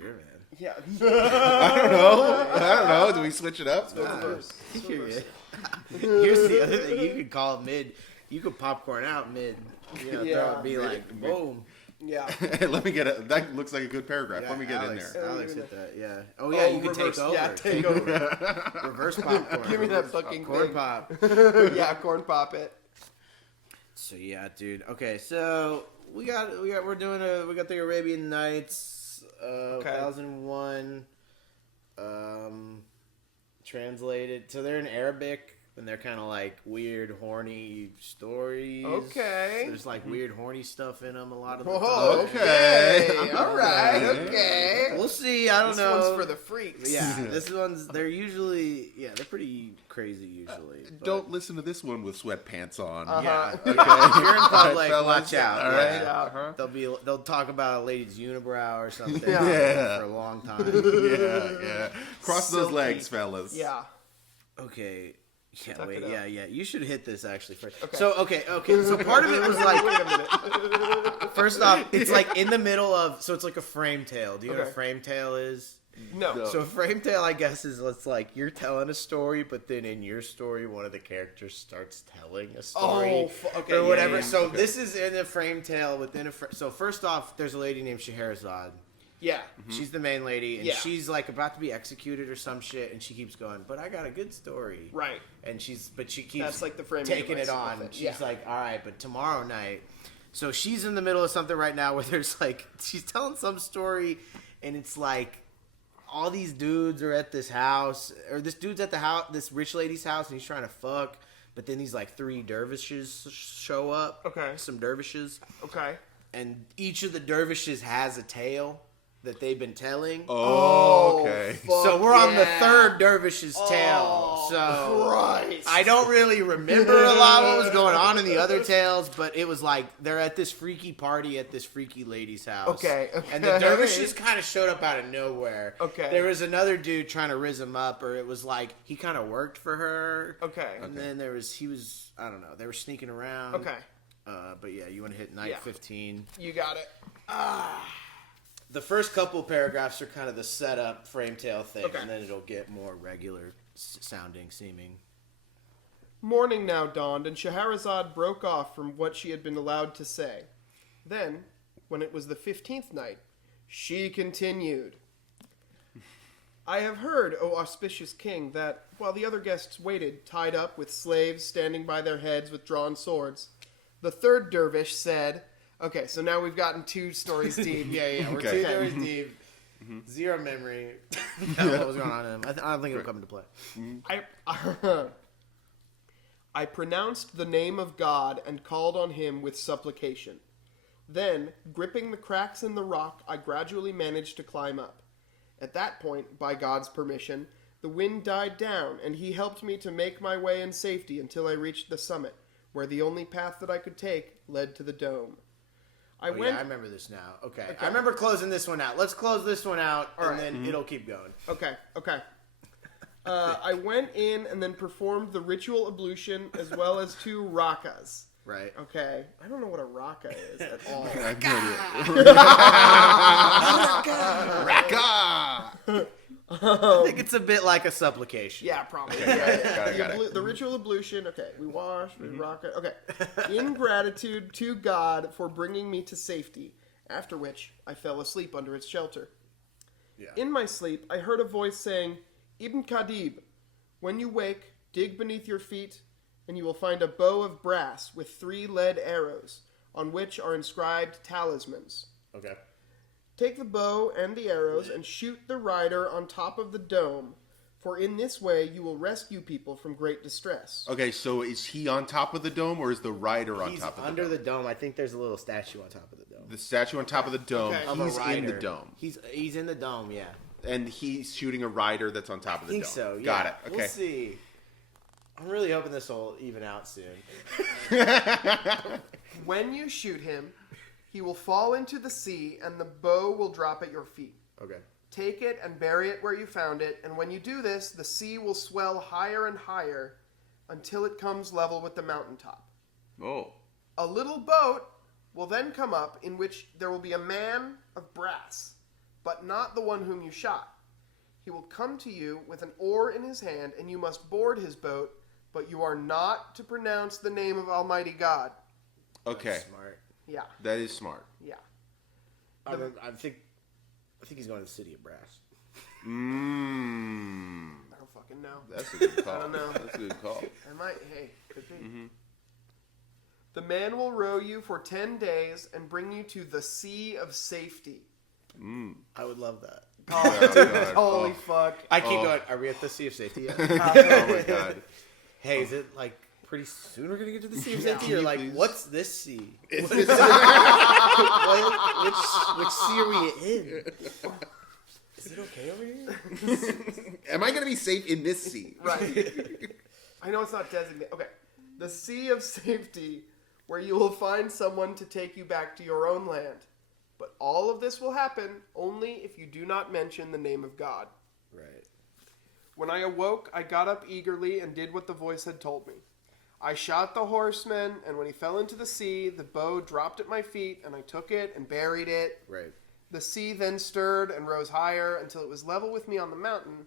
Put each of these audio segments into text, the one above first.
Sure, man. Yeah. I don't know. Do we switch it up? Here's the other thing. You could call it mid. You could popcorn out mid. You know, Yeah. throw it, be like, boom. Yeah. Let me get it. That looks like a good paragraph. Let me get Alex, in there. Alex hit that. Yeah. Oh yeah, you can reverse, take over. Yeah, take over. Reverse popcorn. Give me that Reverse fucking corn thing. pop. Yeah, corn pop it. So yeah, dude. Okay, so we got the Arabian Nights, 1001, translated. So they're in Arabic. And they're kind of like weird, horny stories. Okay. There's like weird, horny stuff in them a lot of the Whoa, time. okay. All right, okay. We'll see. I don't know. This one's for the freaks. Yeah, they're usually, they're pretty crazy usually. But Don't listen to this one with sweatpants on. Yeah. Okay. If you're in public, Fellas. watch out. All Yeah. right. They'll talk about a lady's unibrow or something Yeah. for a long time. Yeah. Cross those Silky. legs, fellas. Yeah. Okay. Yeah, Tuck wait, it up. yeah. You should hit this actually first. Okay. So, okay. So part of it was like, Wait a minute. first off, it's like in the middle of, so it's like a frame tale. Do you know what a Okay. frame tale is? No. So a frame tale, I guess, is it's like you're telling a story, but then in your story, one of the characters starts telling a story Okay. or whatever. Yeah. So this is in a frame tale within a. So first off, there's a lady named Scheherazade. Yeah. She's the main lady, and Yeah. she's like about to be executed or some shit, and she keeps going, but I got a good story. Right. And she keeps That's like the framing taking device it of on. it. She's Yeah. like, all right, but tomorrow night. So she's in the middle of something right now where there's like, she's telling some story, and it's like, all these dudes are at this house, or this dude's at the house, this rich lady's house, and he's trying to fuck, but then these like 3 dervishes show up. Okay. Some dervishes. Okay. And each of the dervishes has a tale that they've been telling. Oh, okay. So we're on the 3rd dervish's tale. So Christ. I don't really remember a lot of what was going on in the other tales, but it was like they're at this freaky party at this freaky lady's house. Okay. And the dervishes kind of showed up out of nowhere. Okay. There was another dude trying to rizz him up, or it was like he kind of worked for her. Okay. And then I don't know, they were sneaking around. Okay. But yeah, you want to hit night Yeah. 15. You got it. The first couple paragraphs are kind of the setup frame tale thing, Okay. and then it'll get more regular seeming. Morning now dawned, and Scheherazade broke off from what she had been allowed to say. Then, when it was the 15th night, she continued. I have heard, O auspicious king, that, while the other guests waited, tied up with slaves standing by their heads with drawn swords, the 3rd dervish said... Okay, so now we've gotten 2 stories deep. Yeah, we're Okay. 2 stories deep. Zero memory. What was going on in him. I don't think it'll come into play. I pronounced the name of God and called on him with supplication. Then, gripping the cracks in the rock, I gradually managed to climb up. At that point, by God's permission, the wind died down, and he helped me to make my way in safety until I reached the summit, where the only path that I could take led to the dome. I Yeah, I remember this now. Okay. Okay. I remember closing this one out. Let's close this one out, and right. then it'll keep going. Okay. I went in and then performed the ritual ablution as well as 2 rakas. Right. Okay. I don't know what a raka is at all. I have no idea. Raka! I think it's a bit like a supplication. Yeah, probably. Got it. The ritual ablution. Okay, we wash, we rock it. Okay. In gratitude to God for bringing me to safety, after which I fell asleep under its shelter. Yeah. In my sleep, I heard a voice saying, Ibn Khadib, when you wake, dig beneath your feet, and you will find a bow of brass with 3 lead arrows, on which are inscribed talismans. Okay. Take the bow and the arrows and shoot the rider on top of the dome, for in this way you will rescue people from great distress. Okay, so is he on top of the dome, or is the rider on He's top of under the dome? the dome. I think there's a little statue on top of the dome. The statue on top of the dome, Okay. Of a he's in the rider. dome. He's in the dome, yeah. And he's shooting a rider that's on top of I the think dome. so, yeah. Got it. Okay. We'll see. I'm really hoping this will even out soon. When you shoot him, he will fall into the sea and the bow will drop at your feet. Okay. Take it and bury it where you found it, and when you do this, the sea will swell higher and higher until it comes level with the mountaintop. Oh. A little boat will then come up in which there will be a man of brass. but not the one whom you shot. He will come to you with an oar in his hand, and you must board his boat, but you are not to pronounce the name of Almighty God. Okay. That's smart. Yeah, That is smart. yeah. I think he's going to the city of brass. Mmm. I don't fucking know. That's a good call. I don't know. That's a good call. I might. Hey, could be. The man will row you for 10 days and bring you to the sea of safety. I would love that. Oh, dude, holy fuck. I keep going, are we at the Sea of Safety yet? Oh my god. Hey, is it like pretty soon we're going to get to the Sea of Yeah. Safety? Can You're you like, please- what's this sea? It's which sea are we in? Is it okay over here? Am I going to be safe in this sea? Right. I know it's not designated. Okay. The sea of safety, where you will find someone to take you back to your own land. But all of this will happen only if you do not mention the name of God. Right. When I awoke, I got up eagerly and did what the voice had told me. I shot the horseman, and when he fell into the sea, the bow dropped at my feet, and I took it and buried it. Right. The sea then stirred and rose higher until it was level with me on the mountain,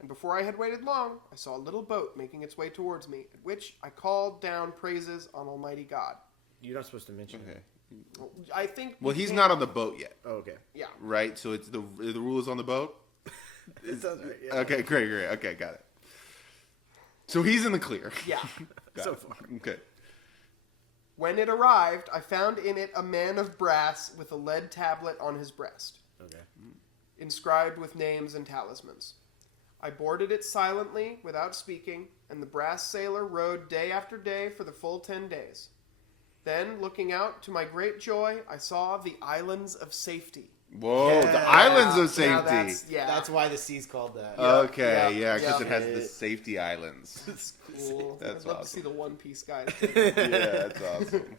and before I had waited long, I saw a little boat making its way towards me, at which I called down praises on Almighty God. You're not supposed to mention Okay. it. I think... Well, he's not on the boat yet, Oh, okay. Yeah. right? So it's the rule is on the boat? It sounds right. Yeah. Okay, great. Okay, got it. So he's in the clear. Yeah. Got So it. far. Okay. When it arrived, I found in it a man of brass with a lead tablet on his breast, Okay. inscribed with names and talismans. I boarded it silently, without speaking, and the brass sailor rowed day after day for the full 10 days. Then, looking out, to my great joy, I saw the Islands of Safety. Whoa, Yeah. the islands of Now safety. that's why the sea's called that. Okay, Yeah, because yeah. it has the safety islands. cool. That's I'd love to awesome. see the One Piece guys. Yeah, that's awesome.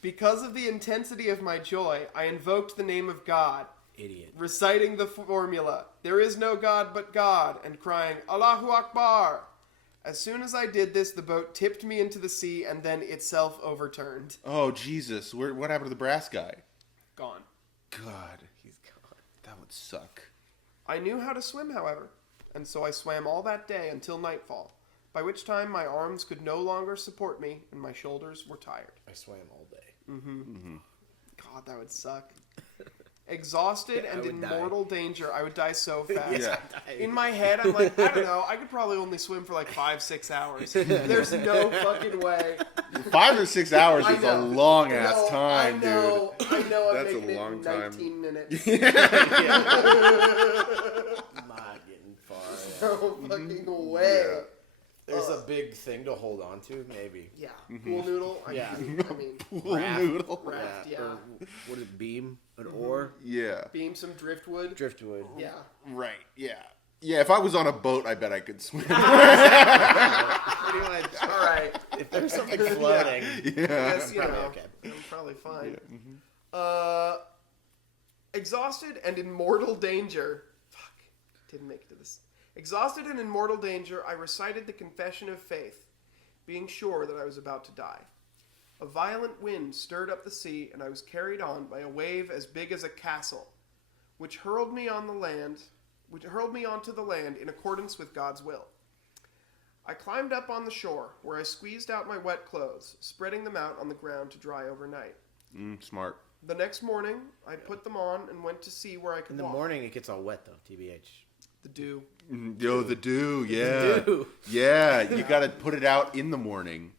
Because of the intensity of my joy, I invoked the name of God, Idiot. reciting the formula, "There is no God but God," and crying, "Allahu Akbar." As soon as I did this, the boat tipped me into the sea and then itself overturned. Oh, Jesus. What happened to the brass guy? Gone. God, he's gone. That would suck. I knew how to swim, however, and so I swam all that day until nightfall, by which time my arms could no longer support me and my shoulders were tired. I swam all day. God, that would suck. Exhausted Yeah, I and would in die. mortal danger, I would die so fast. Yeah. In my head, I'm like, I don't know, I could probably only swim for like 5-6 hours. There's no fucking way. 5 or 6 hours I is a know. long ass No, time, I know, dude. I know I'm That's a making long it in time. 19 minutes. Not getting far. No fucking way. Yeah. There's a big thing to hold on to, maybe. Yeah. Pool noodle? Yeah. I mean, Pool noodle. raft, yeah. Or, what is it, beam? An oar? Yeah. Beam some driftwood. Driftwood. Yeah. Right. Yeah. Yeah. If I was on a boat, I bet I could swim. Pretty much. All right. If there's something floating, Yeah. Yes, you probably know, okay. I'm probably fine. Exhausted and in mortal danger. Fuck. Didn't make it to this. Exhausted and in mortal danger, I recited the confession of faith, being sure that I was about to die. A violent wind stirred up the sea, and I was carried on by a wave as big as a castle, which hurled me onto the land in accordance with God's will. I climbed up on the shore, where I squeezed out my wet clothes, spreading them out on the ground to dry overnight. Smart. The next morning, I put them on and went to see where I could in the walk. morning it gets all wet though, TBH. The dew. Yo, the dew. Yeah. Dew. Yeah. You got to put it out in the morning.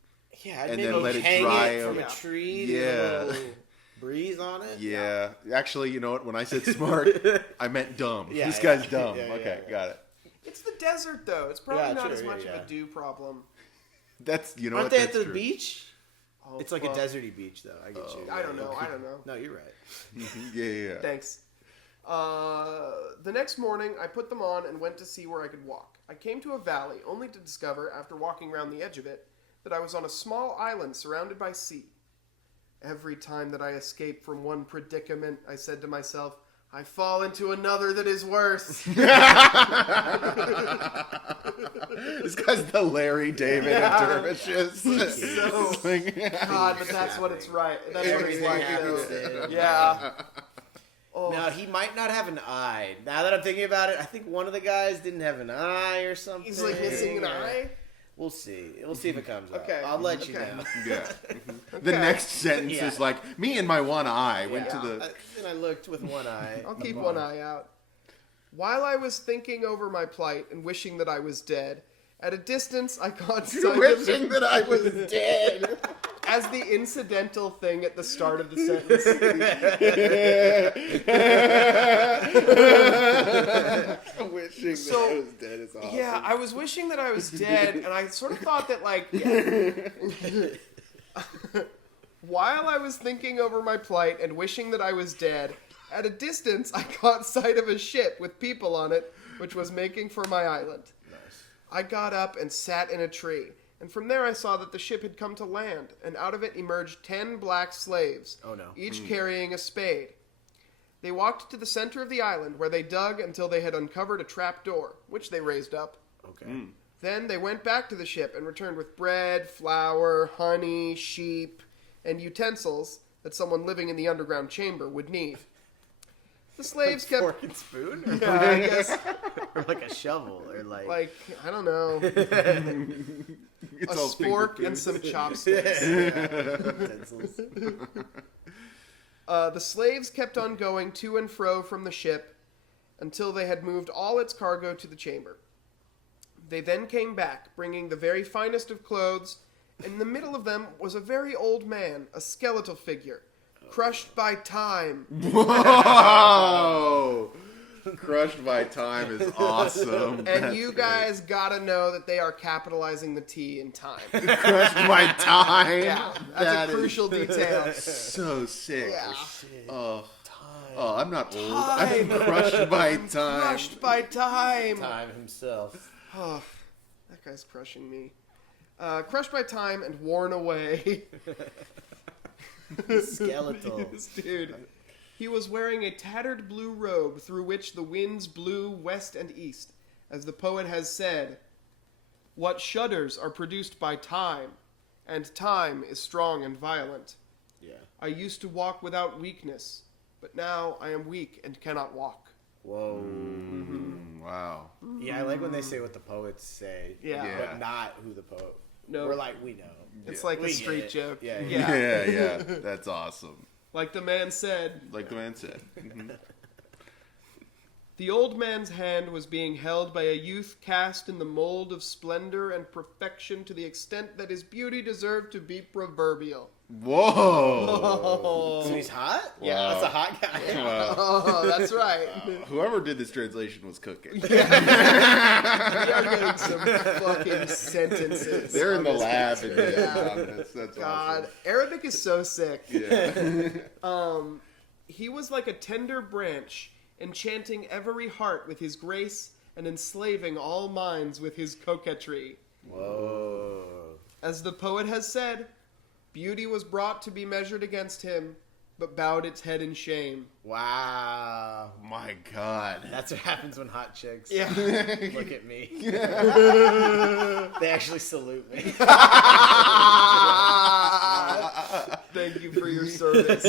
Yeah, I'd And maybe then let it hang dry it from over- a tree. Yeah. Yeah. A little breeze on it. Yeah. Actually, you know what? When I said smart, I meant dumb. Yeah, This yeah. guy's dumb. Yeah, yeah, Okay, yeah. got it. It's the desert, though. It's probably Yeah, not true, as much yeah, of yeah. a dew problem. That's, you know Aren't what? they That's at the true. beach? Oh, It's like fuck. a deserty beach, though. I get you. I don't know. I don't know. No, you're right. Yeah. Thanks. The next morning, I put them on and went to see where I could walk. I came to a valley, only to discover, after walking round the edge of it, that I was on a small island surrounded by sea. Every time that I escape from one predicament, I said to myself, I fall into another that is worse. This guy's the Larry David Yeah. of dervishes. So- Like- God, but that's what it's right. That's what it's Everything like, happens though. to him. Yeah. Oh, Now, he might not have an eye. Now that I'm thinking about it, I think one of the guys didn't have an eye or something. He's like missing an eye? We'll see. We'll see if it comes up. Okay. I'll let you know. Yeah. The next sentence is like, me and my one eye went to Yeah. the... And I looked with one eye. I'll keep one eye out. While I was thinking over my plight and wishing that I was dead, at a distance I caught sight of Wishing that I was dead. as the incidental thing at the start of the sentence. Wishing So, that I was dead is awesome. Yeah, I was wishing that I was dead, and I sort of thought that, like, while I was thinking over my plight and wishing that I was dead, at a distance I caught sight of a ship with people on it, which was making for my island. Nice. I got up and sat in a tree, and from there I saw that the ship had come to land, and out of it emerged 10 black slaves, Oh, no. each carrying a spade. They walked to the center of the island, where they dug until they had uncovered a trap door, which they raised up. Okay. Then they went back to the ship and returned with bread, flour, honey, sheep, and utensils that someone living in the underground chamber would need. The slaves kept... Fork and spoon? Or, Yeah, I guess, or like a shovel? Or like... I don't know, It's a all spork finger and some foods. chopsticks. Utensils. The slaves kept on going to and fro from the ship until they had moved all its cargo to the chamber. They then came back, bringing the very finest of clothes, and in the middle of them was a very old man, a skeletal figure, crushed by time. Whoa! Crushed by time is awesome. And That's you great. guys gotta know that they are capitalizing the T in time. Crushed by time? Yeah, that's That a is crucial detail. So sick. Yeah. Oh. Time. Oh, I'm not old. Time. I'm crushed by time. Crushed by time. Time himself. Oh, that guy's crushing me. Crushed by time and worn away. Skeletal. This dude. He was wearing a tattered blue robe through which the winds blew west and east. As the poet has said, "What shudders are produced by time, and time is strong and violent. Yeah. I used to walk without weakness, but now I am weak and cannot walk." Whoa. Wow. Yeah, I like when they say what the poets say. Yeah. Yeah. But not who the poet. No. We're like, we know. It's Yeah. like We a get street it. joke. Yeah, Yeah, yeah. That's awesome. Like the man said, Like the man said. the old man's hand was being held by a youth cast in the mold of splendor and perfection to the extent that his beauty deserved to be proverbial. Whoa! So he's hot? Yeah. Wow. That's a hot guy. Wow. Oh, that's right. Whoever did this translation was cooking. We are getting some fucking sentences. They're in on the this lab. picture. And Yeah. that's God, awesome. Arabic is so sick. Yeah. He was like a tender branch, enchanting every heart with his grace and enslaving all minds with his coquetry. Whoa. As the poet has said, beauty was brought to be measured against him, but bowed its head in shame. Wow. My God. That's what happens when hot chicks Yeah. look at me. They actually salute me. Thank you for your service.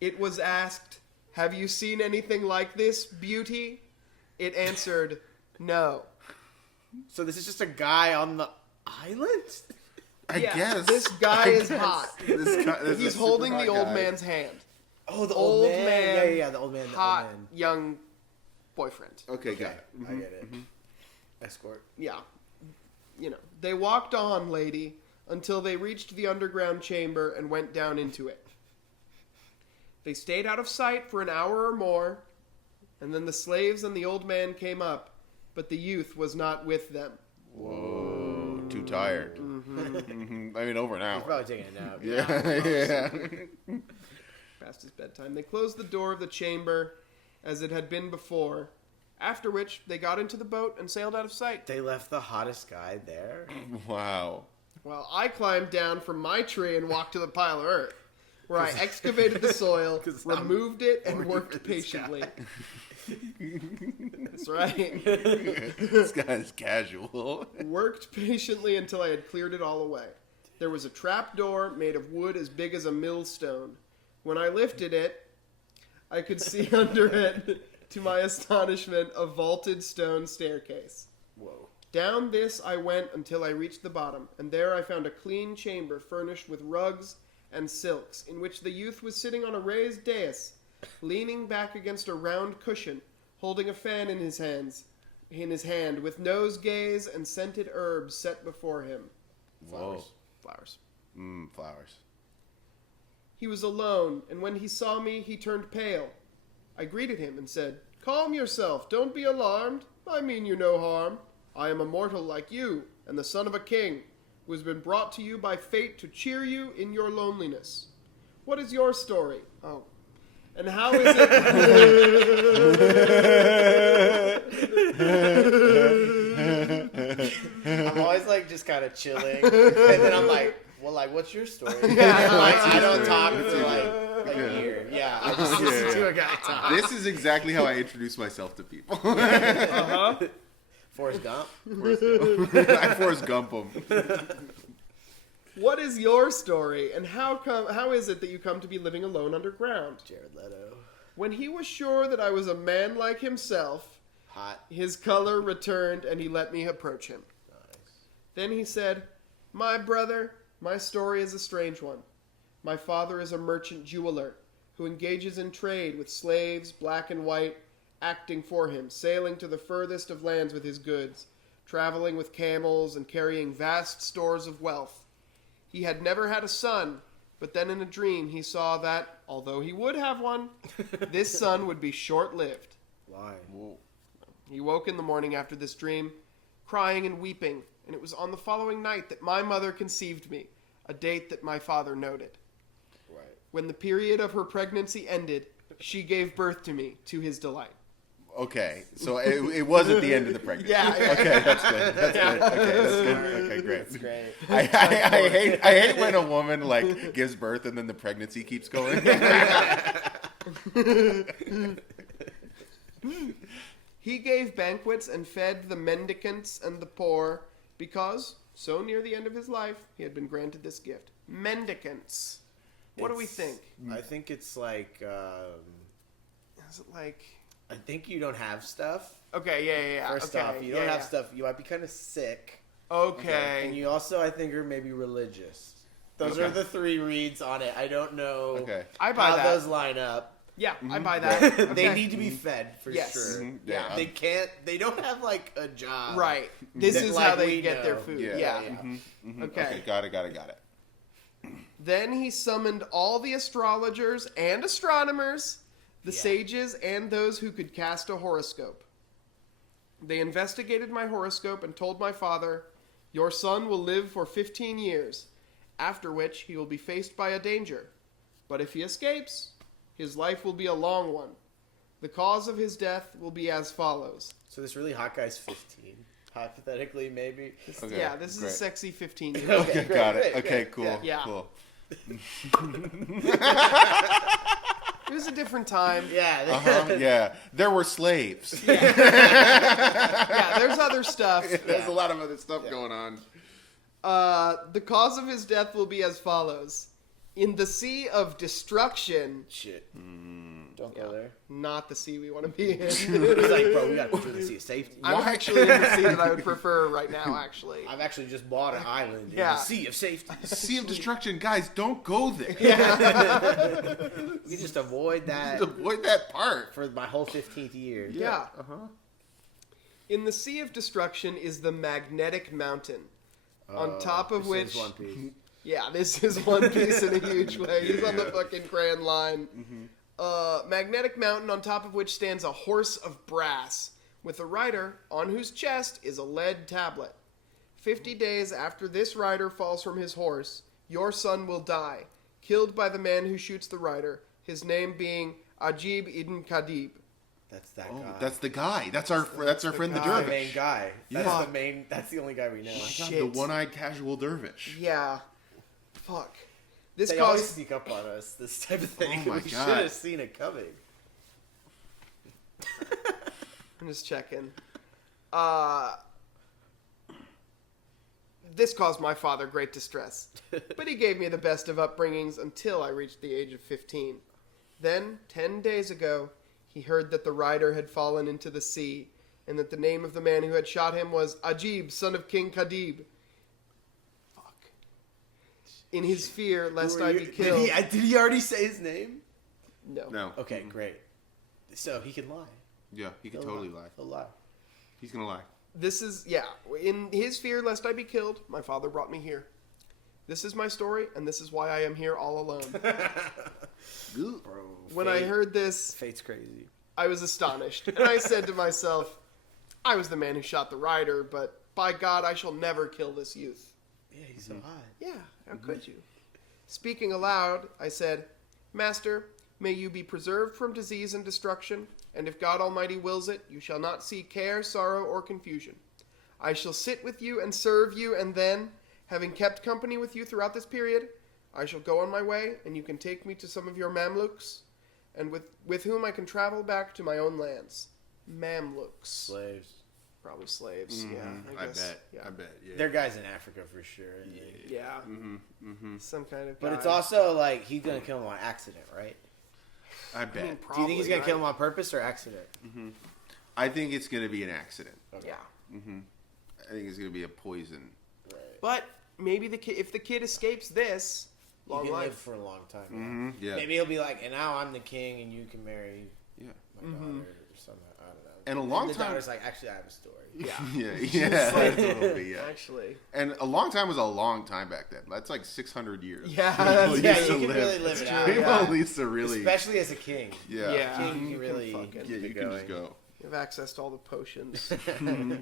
It was asked, "Have you seen anything like this, beauty?" It answered, "No." So this is just a guy on the island? I Yeah, guess. this guy is hot. This He's is a holding super the hot old guy. man's hand. Oh, the Old old man. man. Yeah, the old man. The Hot, old man. young boyfriend. Okay, got it. I get it. Escort. Yeah. You know, they walked on, lady, until they reached the underground chamber and went down into it. They stayed out of sight for an hour or more, and then the slaves and the old man came up, but the youth was not with them. Whoa, too tired. Mhm. I mean, over an He's hour. probably taking a nap. Yeah, yeah. Past his bedtime. They closed the door of the chamber as it had been before, after which they got into the boat and sailed out of sight. They left the hottest guy there. Wow. Well, I climbed down from my tree and walked to the pile of earth, where I excavated the soil, 'Cause I'm removed it, and horny worked for this guy. patiently. That's right. This guy's casual. Worked patiently until I had cleared it all away. There was a trap door made of wood as big as a millstone. When I lifted it, I could see under it, to my astonishment, a vaulted stone staircase. Whoa. Down this I went until I reached the bottom, and there I found a clean chamber furnished with rugs and silks, in which the youth was sitting on a raised dais, leaning back against a round cushion, holding a fan in his hand, with nosegays and scented herbs set before him. Whoa. Flowers. Flowers. He was alone, and when he saw me, he turned pale. I greeted him and said, "Calm yourself, don't be alarmed. I mean you no harm. I am a mortal like you, and the son of a king, who has been brought to you by fate to cheer you in your loneliness. What is your story? Oh. And how is it... I'm always like just kind of chilling, and then I'm like, well, like, what's your story? I don't talk to like a year. Yeah, I just listen to a guy talk. This is exactly how I introduce myself to people. Forrest Gump. I Forrest Gump them. What is your story, and how is it that you come to be living alone underground? Jared Leto. When he was sure that I was a man like himself, Hot. his color returned, and he let me approach him. Nice. Then he said, "My brother, my story is a strange one. My father is a merchant jeweler who engages in trade with slaves, black and white, acting for him, sailing to the furthest of lands with his goods, traveling with camels and carrying vast stores of wealth. He had never had a son, but then in a dream he saw that, although he would have one, this son would be short-lived. Why? Whoa. He woke in the morning after this dream, crying and weeping, and it was on the following night that my mother conceived me, a date that my father noted. Right. When the period of her pregnancy ended, she gave birth to me, to his delight." Okay, so it was at the end of the pregnancy. Yeah. Okay, that's good. That's good. Okay, that's good. Okay, great. That's great. I hate when a woman like gives birth and then the pregnancy keeps going. He gave banquets and fed the mendicants and the poor, because, so near the end of his life, he had been granted this gift. Mendicants. What do we think? I think it's like, Is it like... I think you don't have stuff. Okay, yeah. First okay, off, you don't have stuff. You might be kind of sick. Okay. And you also, I think, are maybe religious. Those are the three reads on it. I don't know I buy how that. those line up. Yeah, I buy that. Okay. They need to be fed for Yes. sure. Mhm. Yeah. They don't have like a job. Right. This That, is like, how they we get their know. food. Yeah. Yeah. Okay. Okay. Got it. Then he summoned all the astrologers and astronomers, the sages, and those who could cast a horoscope. They investigated my horoscope and told my father, "Your son will live for 15 years, after which he will be faced by a danger. But if he escapes, his life will be a long one. The cause of his death will be as follows." So this really hot guy's 15. Hypothetically, maybe. Okay, Yeah, this is a great. sexy 15-year-old. Okay, great, got it. great, Okay, great. cool. Yeah. Cool. It was a different time. Yeah. Yeah, there were slaves. Yeah, there's other stuff. There's a lot of other stuff going on. The cause of his death will be as follows. In the sea of destruction, Shit. Don't go there. not the sea we want to be in. He's like, bro, we gotta put you in the sea of safety. I'm actually in the sea that I would prefer right now, actually. I've actually just bought an island in Yeah. the sea of safety. Sea of Destruction, guys, don't go there. You just avoid that Just avoid that part. for my whole 15th year. Yeah. In the sea of destruction is the magnetic mountain, on top of This which... is One Piece. Yeah, this is One Piece in a huge way. He's on the fucking Grand Line. Magnetic mountain on top of which stands a horse of brass, with a rider on whose chest is a lead tablet. 50 days after this rider falls from his horse, your son will die, killed by the man who shoots the rider, his name being Ajib ibn Kadib. That's that Oh, guy. that's the guy. That's our friend, the That's the dervish. main guy. That's Yeah. the main. That's the only guy we know. God, Shit. the one-eyed casual dervish. Yeah. Fuck. This They always caused... sneak up on us. This type of thing. Oh my we God. should have seen it coming. I'm just checking. This caused my father great distress, but he gave me the best of upbringings until I reached the age of 15. Then, 10 days ago, he heard that the rider had fallen into the sea, and that the name of the man who had shot him was Ajib, son of King Kadib. Fuck. In his fear, lest I be killed... Did he already say his name? No. Okay, great. So he can lie. Yeah, he could totally lie. He'll lie. He's gonna lie. This is, in his fear lest I be killed, my father brought me here. This is my story, and this is why I am here all alone. Bro, When I heard this, fate's crazy. I was astonished, and I said to myself, I was the man who shot the rider, but by God, I shall never kill this youth. Yeah, he's so hot. Yeah, how could you? Speaking aloud, I said, Master, may you be preserved from disease and destruction, and if God Almighty wills it, you shall not see care, sorrow, or confusion. I shall sit with you and serve you, and then, having kept company with you throughout this period, I shall go on my way, and you can take me to some of your Mamluks, and with whom I can travel back to my own lands. Mamluks. Slaves. Probably slaves, Mm-hmm. yeah. I guess. I bet. Yeah. They're guys in Africa for sure. Yeah. Mm-hmm. Some kind of guy. But it's also like he's gonna kill him on accident, right? I bet. I mean, Do you think he's gonna probably, kill him on purpose or accident? I think it's gonna be an accident. right? Yeah. I think it's gonna be a poison. Right. But maybe if the kid escapes this, He long can live life. for a long time. Yeah. Mm-hmm. Yeah. Maybe he'll be like, and now I'm the king, and you can marry Yeah. my daughter or something. I don't know. And a long the time- daughter's like, actually, I have a story. Yeah. Yeah. Totally. Yeah. Actually. And a long time was a long time back then. That's like 600 years. Yeah. People Yeah, used you to can live. really live it out. People Yeah. used to really. Especially as a king. Yeah. Yeah. King, you You can can really fucking- Yeah, you get can just going. go. You have access to all the potions.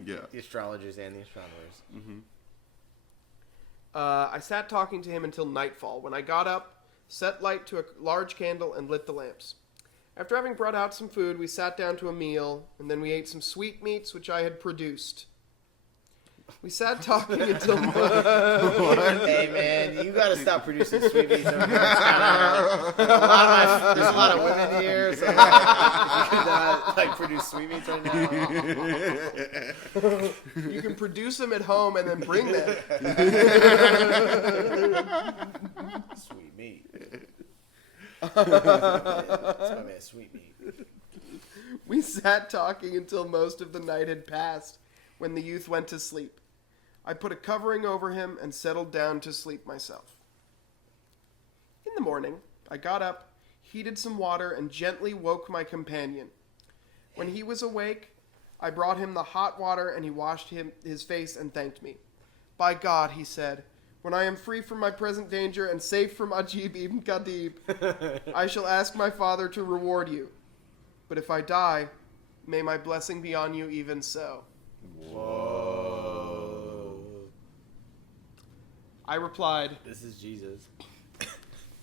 Yeah. The astrologers and the astronomers. I sat talking to him until nightfall, when I got up, set light to a large candle, and lit the lamps. After having brought out some food, we sat down to a meal, and then we ate some sweetmeats which I had produced. We sat talking until... Hey man, you gotta stop producing sweetmeats over here. There's a lot of women here, so you cannot like produce sweetmeats right now. You can produce them at home and then bring them. Sweet meat. That's my man, sweet meat. We sat talking until most of the night had passed, when the youth went to sleep. I put a covering over him and settled down to sleep myself. In the morning, I got up, heated some water, and gently woke my companion. When he was awake, I brought him the hot water, and he washed his face and thanked me. By God, he said, when I am free from my present danger and safe from Ajib ibn Kadib, I shall ask my father to reward you. But if I die, may my blessing be on you even so. Whoa. I replied, This is Jesus.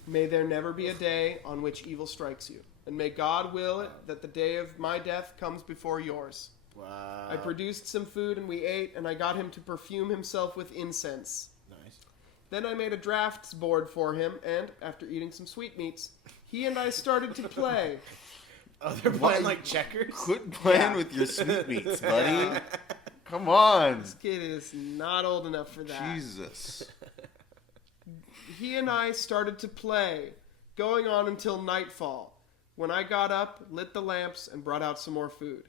may there never be a day on which evil strikes you, and may God will it that the day of my death comes before yours. Wow. I produced some food and we ate, and I got him to perfume himself with incense. Nice. Then I made a drafts board for him, and, after eating some sweetmeats, he and I started to play. Oh, they're playing like checkers? Quit playing with your sweetmeats, buddy. Come on. This kid is not old enough for that. Jesus. He and I started to play, going on until nightfall, when I got up, lit the lamps, and brought out some more food.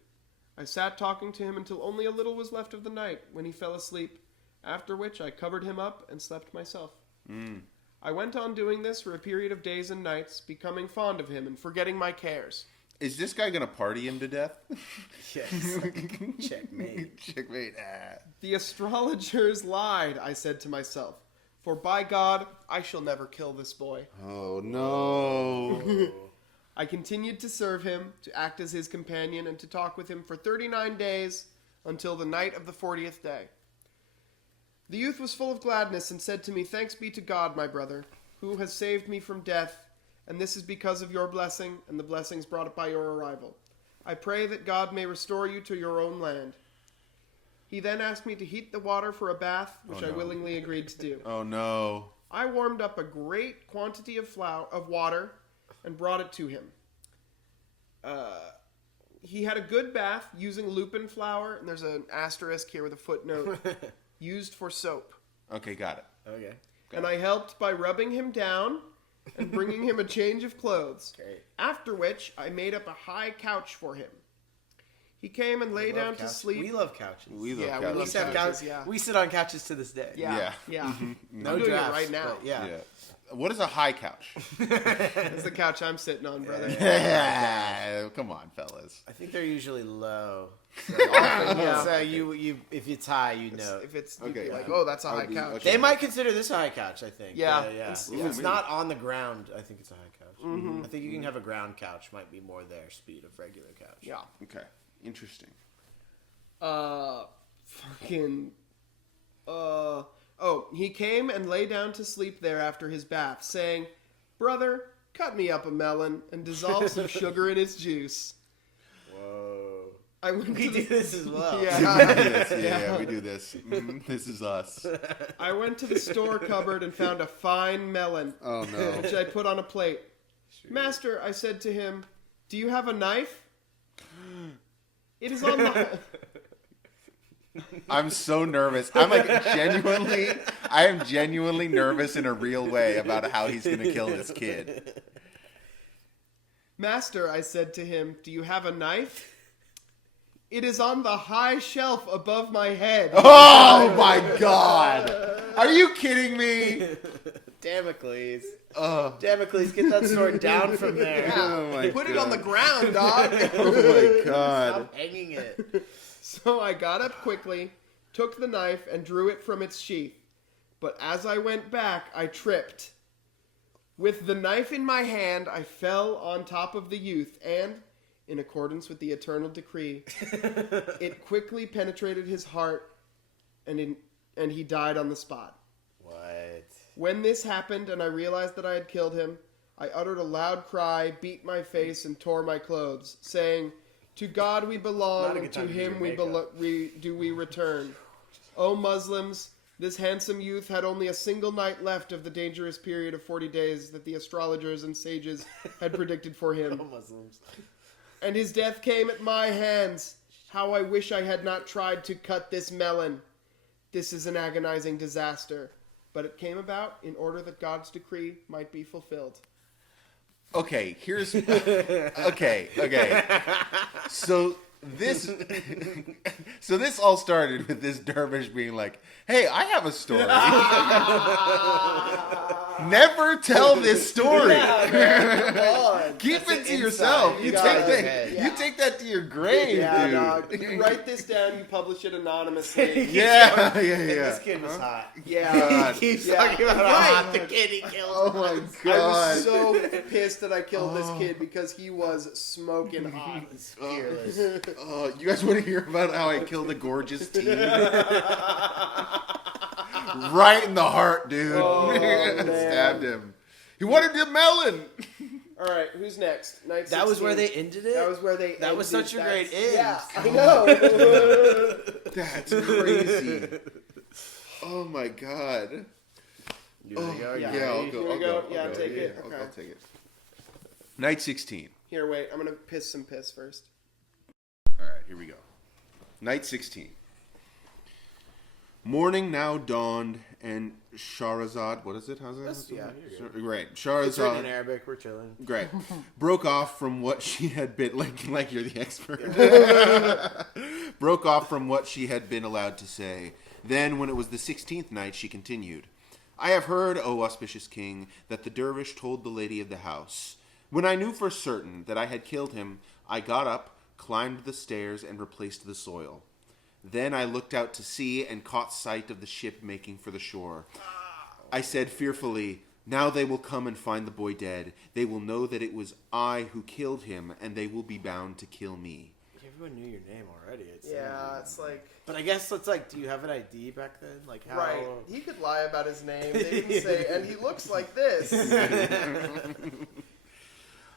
I sat talking to him until only a little was left of the night, when he fell asleep, after which I covered him up and slept myself. I went on doing this for a period of days and nights, becoming fond of him and forgetting my cares. Is this guy gonna party him to death? Yes. Checkmate. Checkmate. Ah. The astrologers lied, I said to myself, for by God, I shall never kill this boy. Oh no. I continued to serve him, to act as his companion, and to talk with him for 39 days, until the night of the 40th day. The youth was full of gladness and said to me, thanks be to God, my brother, who has saved me from death, and this is because of your blessing and the blessings brought by your arrival. I pray that God may restore you to your own land. He then asked me to heat the water for a bath, which I willingly agreed to do. Oh no. I warmed up a great quantity of water and brought it to him. He had a good bath using lupin flour, and there's an asterisk here with a footnote, used for soap. Okay, got it. Okay. And I helped by rubbing him down and bringing him a change of clothes. Great. After which, I made up a high couch for him. He came and lay We love down to couches. sleep. We love couches. We love Yeah, we couches. love We sit on couches, couch- yeah. We sit on couches to this day. Yeah. Yeah. No I'm doing drafts, it right now. but yeah. Yeah. What is a high couch? That's the couch I'm sitting on, brother. Come on, fellas. I think they're usually low. Yeah. So you if it's high, you know. If it's Okay. you'd be like, oh, that's a I'll high be- couch. okay. They might consider this a high couch, I think. Yeah. Yeah. It's- If it's not on the ground, I think it's a high couch. I think you can have a ground couch, might be more their speed of regular couch. Yeah. Okay. Interesting. He came and lay down to sleep there after his bath, saying, "Brother, cut me up a melon and dissolve some sugar in its juice." Whoa. I went We to do the, this as well. Yeah. Yes, yeah, we do this. This is us. I went to the store cupboard and found a fine melon, Oh no. which I put on a plate. "Master," I said to him, "do you have a knife?" "It is on the..." I'm so nervous. I am genuinely nervous in a real way about how he's going to kill this kid. "Master," I said to him, "do you have a knife?" "It is on the high shelf above my head." Oh my god. Are you kidding me? Damocles. Oh, Damocles, get that sword down from there. oh my Put god. it on the ground, dog. Oh my god. Stop hanging it. So I got up quickly, took the knife, and drew it from its sheath. But as I went back, I tripped. With the knife in my hand, I fell on top of the youth, and, in accordance with the eternal decree, it quickly penetrated his heart, and he died on the spot. What? When this happened, and I realized that I had killed him, I uttered a loud cry, beat my face, and tore my clothes, saying, "To God we Not belong, a and good to time to do him your do we return. O Muslims, this handsome youth had only a single night left of the dangerous period of 40 days that the astrologers and sages had predicted for him. No Muslims. And his death came at my hands. How I wish I had not tried to cut this melon. This is an agonizing disaster. But it came about in order that God's decree might be fulfilled." Okay, here's okay. So this all started with this dervish being like, "Hey, I have a story." Never tell this story. Keep it to yourself. You take that to your grave, Yeah, dude. dog. You write this down, you publish it anonymously. Yeah. This kid was hot. Yeah. God. He keeps Yeah. talking about how Right. hot the kid he killed. Oh my I god. was so pissed that I killed this kid because he was smoking hot. He's fearless. Oh, you guys want to hear about how I killed a gorgeous teen? Right in the heart, dude. Oh, man. Stabbed him. He wanted the melon. All right, who's next? Night 16. That was where they ended it? That was where they. That was such a great end. Yeah, I know. That's crazy. Oh my god. You ready to go? Yeah. Yeah, I'll You go. wanna I'll go? go. Yeah, I'll go. take it. I'll Okay. take it. Night 16. Here, wait. I'm gonna piss some piss first. All right, here we go. Night 16. Morning now dawned, and Shahrazad, what is it? How's that? Yeah, you're good. Great. It's written in Shahrazad, Arabic. We're chilling. great. Broke off from what she had been, like you're the expert. Broke off from what she had been allowed to say. Then, when it was the 16th night, she continued, "I have heard, O auspicious king, that the dervish told the lady of the house. When I knew for certain that I had killed him, I got up, climbed the stairs, and replaced the soil. Then I looked out to sea and caught sight of the ship making for the shore. I said fearfully, 'Now they will come and find the boy dead. They will know that it was I who killed him, and they will be bound to kill me.'" Everyone knew your name already. Yeah, it's like But I guess it's like, do you have an ID back then? Like how? right. He could lie about his name. They didn't say, and he looks like this.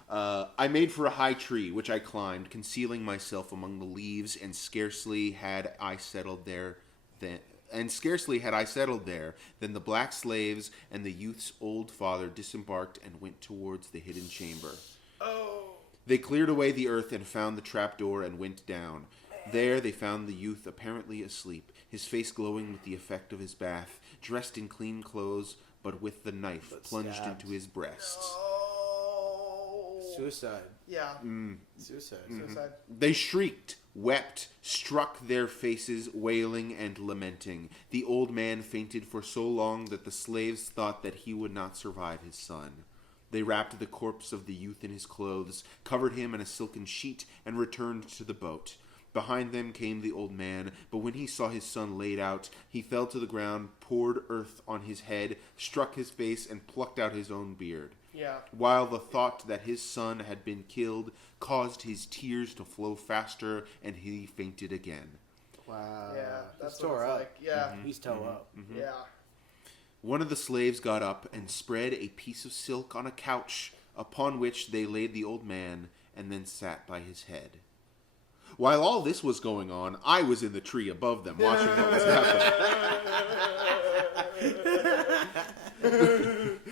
I made for a high tree, which I climbed, concealing myself among the leaves, and scarcely had I settled there than the black slaves and the youth's old father disembarked and went towards the hidden chamber. Oh. They cleared away the earth and found the trapdoor and went down. There they found the youth apparently asleep, his face glowing with the effect of his bath, dressed in clean clothes, but with the knife plunged stabbed. into his breast. Suicide. Yeah. Suicide. Suicide. They shrieked, wept, struck their faces, wailing and lamenting. The old man fainted for so long that the slaves thought that he would not survive his son. They wrapped the corpse of the youth in his clothes, covered him in a silken sheet, and returned to the boat. Behind them came the old man, but when he saw his son laid out, he fell to the ground, poured earth on his head, struck his face, and plucked out his own beard. Yeah. While the thought that his son had been killed caused his tears to flow faster, and he fainted again. Wow. Yeah. That's He's what tore it's up. like. Yeah. He's toe up. Yeah. One of the slaves got up and spread a piece of silk on a couch, upon which they laid the old man, and then sat by his head. While all this was going on, I was in the tree above them, watching what was happening.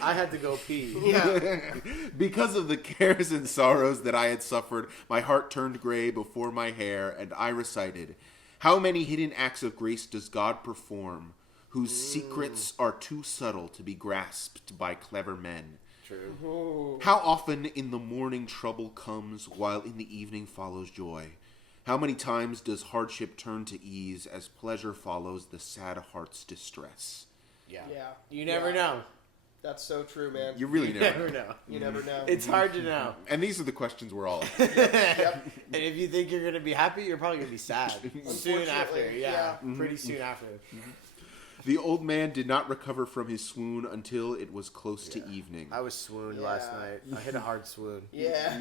I had to go pee. Yeah. Because of the cares and sorrows that I had suffered, my heart turned gray before my hair, and I recited, "How many hidden acts of grace does God perform, whose secrets are too subtle to be grasped by clever men? True. Ooh. How often in the morning trouble comes, while in the evening follows joy? How many times does hardship turn to ease, as pleasure follows the sad heart's distress?" Yeah. Yeah. You never Yeah. know. That's so true, man. You really You never never know. know. You never know. It's hard to know. And these are the questions we're all Yep. And if you think you're going to be happy, you're probably going to be sad. Soon after. Unfortunately, Yeah. yeah. Pretty soon after. The old man did not recover from his swoon until it was close to evening. I was swooned last Yeah. night. I hit a hard swoon. Yeah.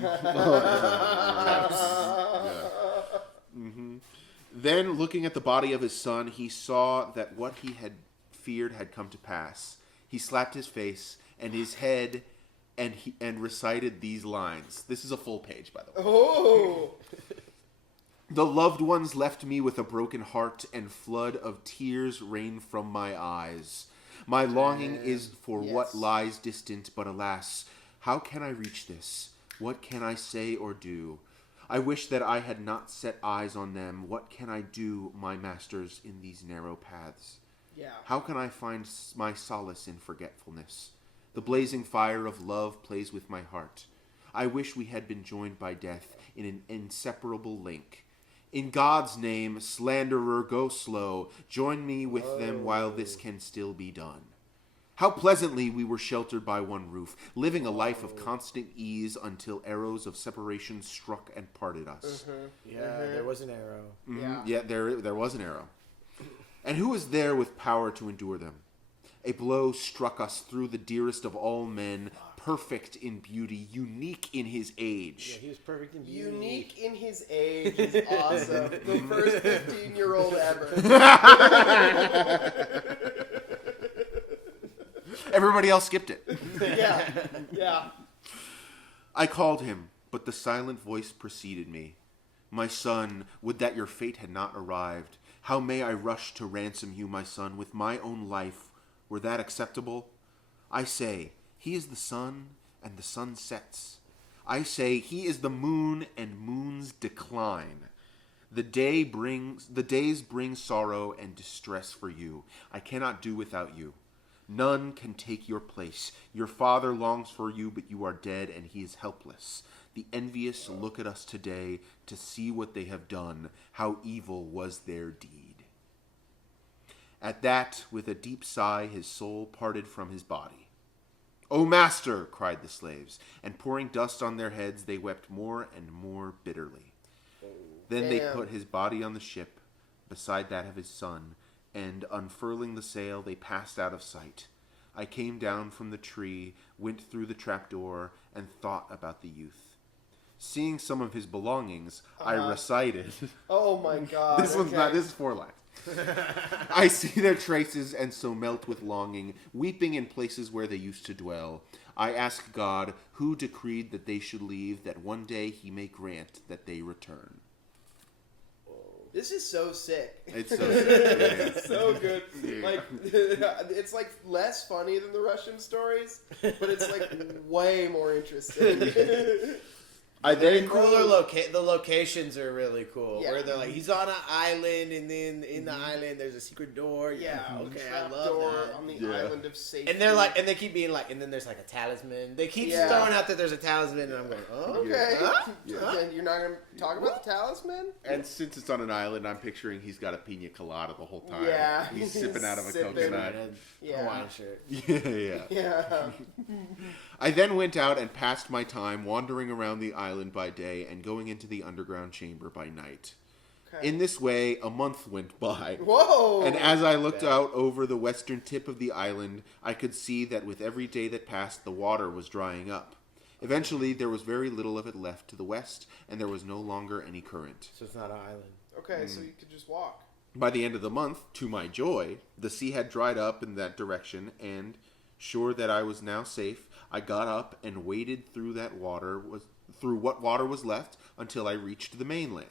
Then, looking at the body of his son, he saw that what he had feared had come to pass. He slapped his face and his head and recited these lines. This is a full page, by the way. Oh. The loved ones left me with a broken heart, and flood of tears rain from my eyes. My longing is for what Yes. lies distant, but alas, how can I reach this? What can I say or do? I wish that I had not set eyes on them. What can I do, my masters, in these narrow paths? Yeah. How can I find my solace in forgetfulness? The blazing fire of love plays with my heart. I wish we had been joined by death in an inseparable link. In God's name, slanderer, go slow. Join me with them while this can still be done. How pleasantly we were sheltered by one roof, living a life of constant ease until arrows of separation struck and parted us. Yeah, there was an arrow. Yeah. Yeah, there was an arrow. And who is there with power to endure them? A blow struck us through the dearest of all men, perfect in beauty, unique in his Yeah, age. he was perfect in beauty. Unique in his age is awesome. The first 15-year-old ever. Everybody else skipped it. Yeah. Yeah. I called him, but the silent voice preceded me. My son, would that your fate had not arrived. How may I rush to ransom you, my son, with my own life? Were that acceptable? I say, he is the sun, and the sun sets. I say, he is the moon, and moons decline. The days bring sorrow and distress for you. I cannot do without you. None can take your place. Your father longs for you, but you are dead, and he is helpless. The envious look at us today to see what they have done. How evil was their deed. At that, with a deep sigh, his soul parted from his body. "O master!" cried the slaves, and pouring dust on their heads, they wept more and more bitterly. Then they Damn. put his body on the ship, beside that of his son, and unfurling the sail, they passed out of sight. I came down from the tree, went through the trapdoor, and thought about the youth. Seeing some of his belongings, I recited. Oh my God. This one's not. This is 4 lines. I see their traces, and so melt with longing, weeping in places where they used to dwell. I ask God, who decreed that they should leave, that one day he may grant that they return. This is so sick. It's so sick. It's so good. Like, it's like less funny than the Russian stories, but it's like way more interesting. I then The locations are really cool. Yeah. Where they're like, he's on an island, and then in the island there's a secret door. Yeah, okay, I trap love door that. on the island of safety. And they're like, and they keep being like, and then there's like a talisman. They keep throwing out that there's a talisman, and I'm going, oh, okay. huh? Then you're not going to talk about the talisman? And since it's on an island, I'm picturing he's got a pina colada the whole time. Yeah. He's sipping out of a Sipping. coconut. Yeah. Hawaiian shirt. Yeah. Yeah. I then went out and passed my time wandering around the island by day and going into the underground chamber by night. Okay. In this way, a month went by. Whoa! And as I looked out over the western tip of the island, I could see that with every day that passed, the water was drying up. Eventually, there was very little of it left to the west, and there was no longer any current. So it's not an island. Okay, so you could just walk. By the end of the month, to my joy, the sea had dried up in that direction, and sure that I was now safe, I got up and waded through what water was left until I reached the mainland.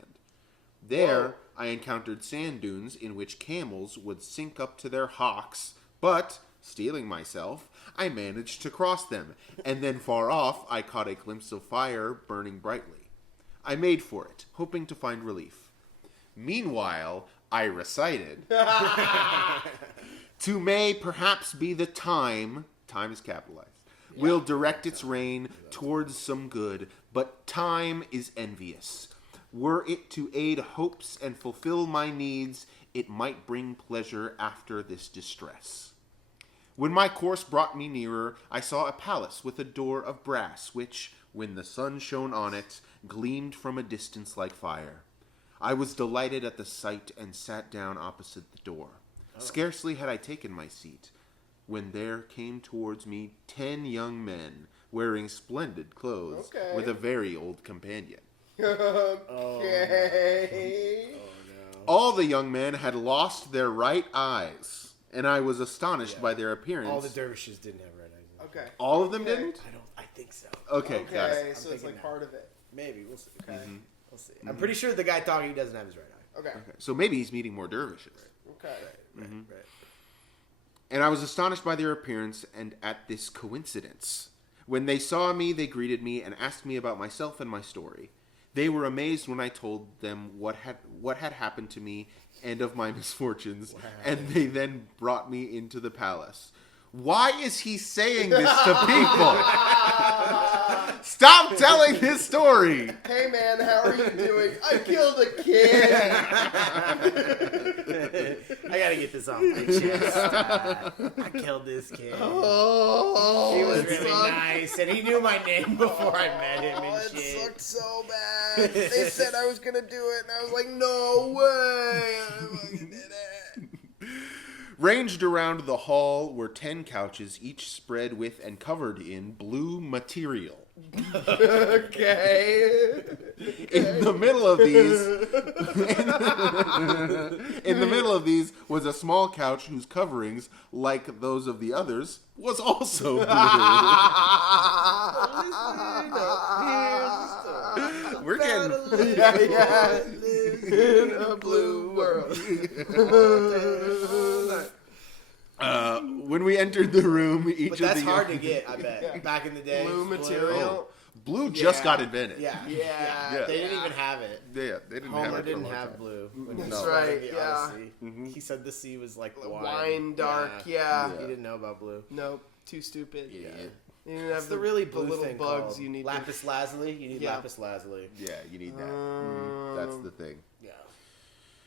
There, I encountered sand dunes in which camels would sink up to their hocks, but, steeling myself, I managed to cross them, and then far off I caught a glimpse of fire burning brightly. I made for it, hoping to find relief. Meanwhile, I recited, "To may perhaps be the time is capitalized, will direct its rain towards some good, but time is envious. Were it to aid hopes and fulfill my needs, it might bring pleasure after this distress." When my course brought me nearer, I saw a palace with a door of brass, which, when the sun shone on it, gleamed from a distance like fire. I was delighted at the sight and sat down opposite the door. Scarcely had I taken my seat, when there came towards me 10 young men, wearing splendid clothes, with a very old companion. Okay. All the young men had lost their right eyes, and I was astonished by their appearance. All the dervishes didn't have red eyes. Okay. All of them didn't? I think so. Okay, got it. Okay, so it's like that. part of it. Maybe. We'll see. Okay. We'll see. I'm pretty sure the guy talking doesn't have his right eye. Okay. Okay, so maybe he's meeting more dervishes. Okay. Right. And I was astonished by their appearance and at this coincidence. When they saw me, they greeted me and asked me about myself and my story. They were amazed when I told them what had happened to me and of my misfortunes, and they then brought me into the palace. Why is he saying this to people? Stop telling this story! Hey man, how are you doing? I killed a kid! I gotta get this off my chest. I killed this kid. Oh, He was it really sucked. nice, and he knew my name before I met him and It shit. sucked so bad. They said I was gonna do it, and I was like, no way! I fucking did it. Ranged around the hall were 10 couches, each spread with and covered in blue material. Okay. In the middle of these, in the middle of these was a small couch whose coverings, like those of the others, was also blue. We're getting Yeah. In a blue world. when we entered the room, each But of that's the hard to get, I bet. Back in the day. Blue material. blue just got invented. Yeah. Yeah. They didn't even have it. Yeah, they didn't have Homer it for a didn't long have time. blue. When he That's was right, writing the yeah. Odyssey. He said the sea was like Wine dark, yeah. He didn't know about blue. Nope, too stupid. Yeah. You didn't have It's the really blue little thing bugs called you need. lapis lazuli. You need Yeah. lapis lazuli. Yeah, you need that. That's the thing. Yeah.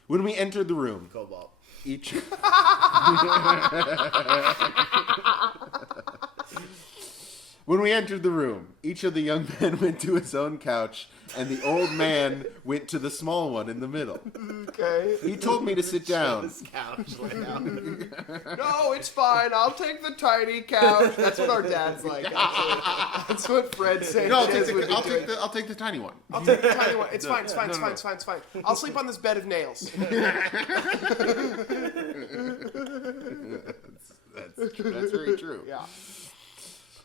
When we entered the room, Cobalt. each when we entered the room, each of the young men went to his own couch, and the old man went to the small one in the middle. Okay. He told me to sit down. This couch layout. No, it's fine. I'll take the tiny couch. That's what our dad's like. Actually. That's what Fred said. No, I'll take the tiny one. I'll take the tiny one. It's fine. It's fine. No, It's no, fine. no. It's fine. It's fine. I'll sleep on this bed of nails. That's very true. Yeah.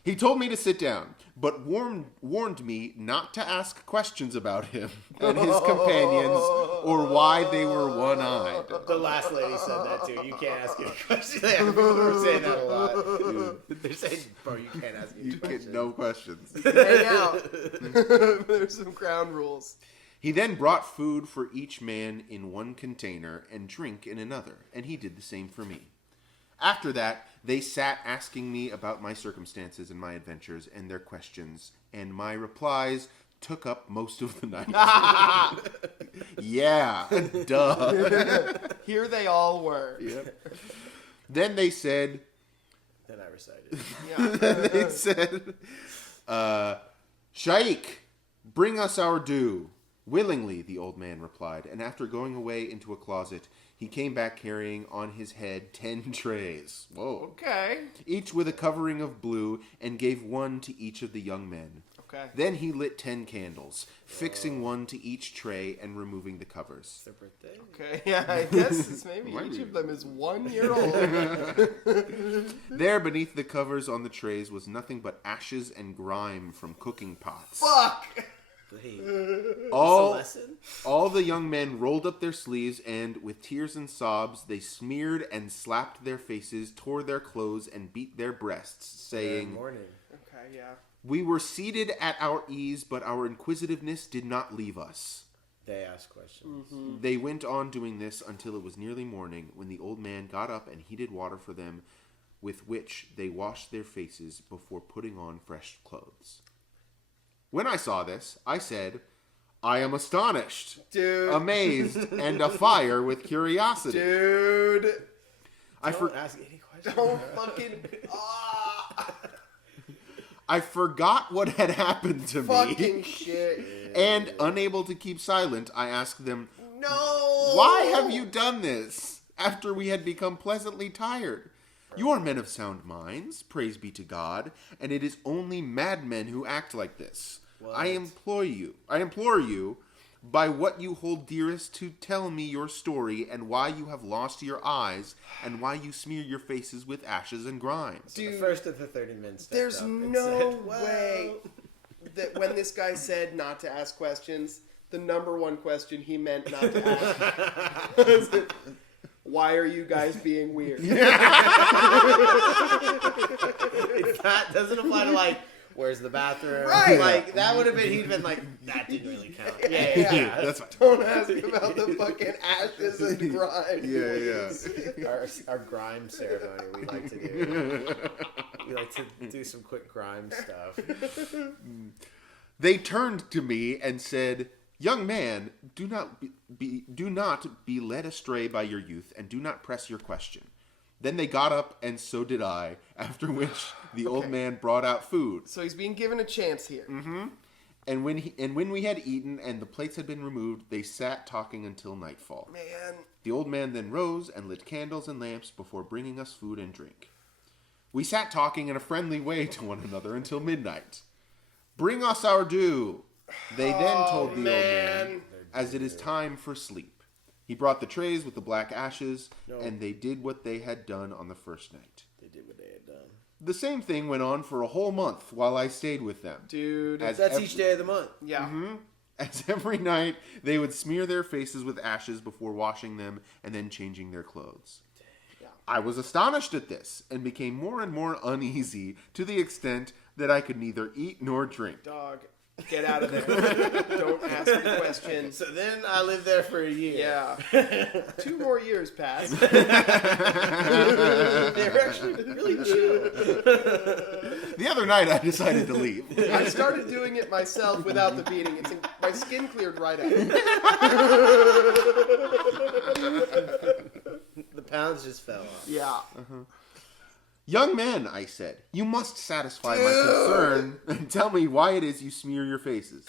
He told me to sit down, but warned me not to ask questions about him and his companions or why they were one-eyed. The last lady said that too. You can't ask any questions. Yeah, people are saying that a lot. They're saying, bro, you can't ask any You questions. get no questions. Hang out. There's some ground rules. He then brought food for each man in one container and drink in another, and he did the same for me. After that, they sat asking me about my circumstances and my adventures and their questions, and my replies took up most of the night. Yeah, duh. Here they all were. Yep. Then they said... Then I recited. Yeah. They said, Shaikh, bring us our due. Willingly, the old man replied, and after going away into a closet, he came back carrying on his head 10 trays. Whoa. Okay. Each with a covering of blue, and gave one to each of the young men. Okay. Then he lit 10 candles, fixing one to each tray and removing the covers. Their birthday? Okay. Yeah, I guess it's maybe Might each be. of them is 1 year old. There, beneath the covers on the trays, was nothing but ashes and grime from cooking pots. Fuck. Wait, All, it's a lesson? all the young men rolled up their sleeves and, with tears and sobs, they smeared and slapped their faces, tore their clothes, and beat their breasts, saying, Good morning. Okay, yeah. We were seated at our ease, but our inquisitiveness did not leave us. They ask questions. Mm-hmm. They went on doing this until it was nearly morning, when the old man got up and heated water for them, with which they washed their faces before putting on fresh clothes. When I saw this, I said, I am astonished, Dude. amazed, and afire with curiosity. Dude. Don't ask any questions. Don't fucking. Ah. I forgot what had happened to Fucking me, shit. and unable to keep silent, I asked them, No. Why have you done this, after we had become pleasantly tired? You are men of sound minds, praise be to God, and it is only madmen who act like this. What? I implore you, by what you hold dearest, to tell me your story and why you have lost your eyes and why you smear your faces with ashes and grime. So Dude, the first of the 30 men stepped There's up and no said, "Well." way that when this guy said not to ask questions, the number one question he meant not to ask was, why are you guys being weird? That doesn't apply to like, where's the bathroom? Right. Like that would have been. He'd been like, that didn't really count. Yeah. That's fine. Don't ask about the fucking ashes and grime. Yeah. Our grime ceremony we like to do. We like to do some quick grime stuff. They turned to me and said, Young man, do not be led astray by your youth, and do not press your question. Then they got up, and so did I, after which the old man brought out food. So he's being given a chance here. Mm-hmm. And when we had eaten and the plates had been removed, they sat talking until nightfall. Man. The old man then rose and lit candles and lamps before bringing us food and drink. We sat talking in a friendly way to one another until midnight. Bring us our due, they then told the old man, as it is time for sleep. He brought the trays with the black ashes, and they did what they had done on the first night. They did what they had done. The same thing went on for a whole month while I stayed with them. Dude. That's each day of the month. Yeah. Mm-hmm. As every night, they would smear their faces with ashes before washing them and then changing their clothes. Yeah. I was astonished at this and became more and more uneasy to the extent that I could neither eat nor drink. Dog. Get out of there. Don't ask me questions. So then I lived there for a year. Yeah. 2 more years passed. They were actually really chill. The other night, I decided to leave. I started doing it myself without the beating. My skin cleared right out. The pounds just fell off. Yeah. Young man, I said, you must satisfy my concern and tell me why it is you smear your faces.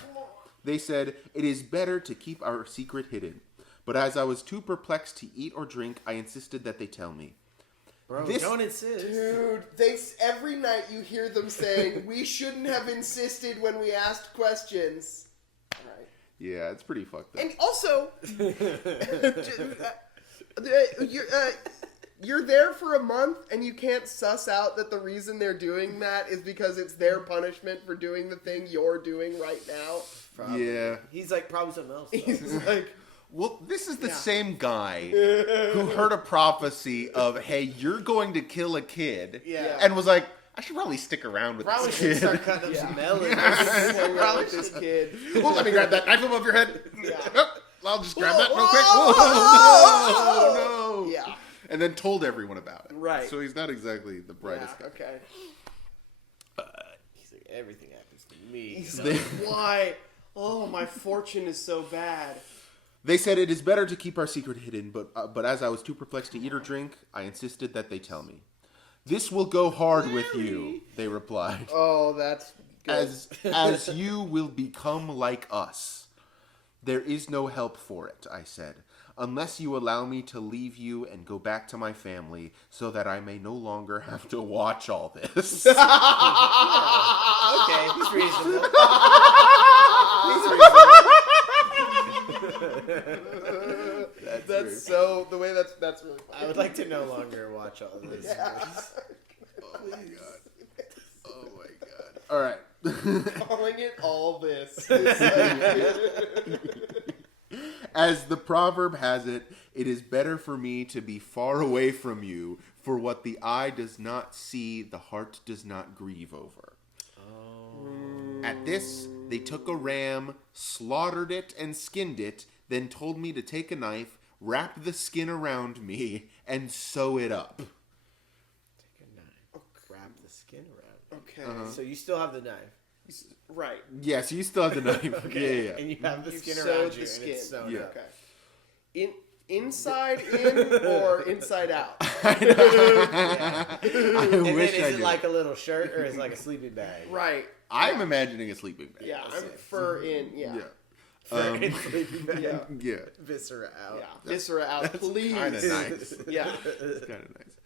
They said, it is better to keep our secret hidden. But as I was too perplexed to eat or drink, I insisted that they tell me. Bro, This- don't insist. Dude, every night you hear them saying, we shouldn't have insisted when we asked questions. Alright. Yeah, it's pretty fucked up. And also, you're there for a month and you can't suss out that the reason they're doing that is because it's their punishment for doing the thing you're doing right now. Probably. Yeah. He's like, probably something else. though. He's like, Well, this is the same guy who heard a prophecy of, hey, you're going to kill a kid. Yeah. And was like, I should probably stick around with Probably this should kid. start cutting up some melons. hang out with this kid. Well, let me grab that knife above your head. Yeah. I'll just grab that real quick. Whoa, Whoa, no. Yeah. And then told everyone about it. Right. So he's not exactly the brightest Yeah, guy. okay. He's like, everything happens to me. He's like, why? Oh, my fortune is so bad. They said it is better to keep our secret hidden, but as I was too perplexed to eat or drink, I insisted that they tell me. This will go hard with you, they replied, Oh, that's good. as you will become like us. There is no help for it, I said, unless you allow me to leave you and go back to my family so that I may no longer have to watch all this. Okay, he's reasonable. That's so the way that's really funny. I would like to no longer watch all of this. Yeah. Oh my god. Oh my god. All right. Calling it all this. As the proverb has it, it is better for me to be far away from you, for what the eye does not see, the heart does not grieve over. At this, they took a ram, slaughtered it, and skinned it, then told me to take a knife, wrap the skin around me, and sew it up. Take a knife, wrap the skin around. Okay. So you still have the knife. Right. Yes, you still have the knife. Okay. Yeah. And you have the You've skin sewed around the you, skin. and it's sewn Yeah. up. Okay. Inside in or inside out? I And wish then I is it knew. like a little shirt or is it like a sleeping bag? Right. I'm imagining a sleeping bag. Yeah. I'm fur in. Yeah. Yeah. For sleeping bag. Yeah. Yeah. Viscera out. Yeah. Viscera out, please. Kinda nice. Yeah. It's kind of nice.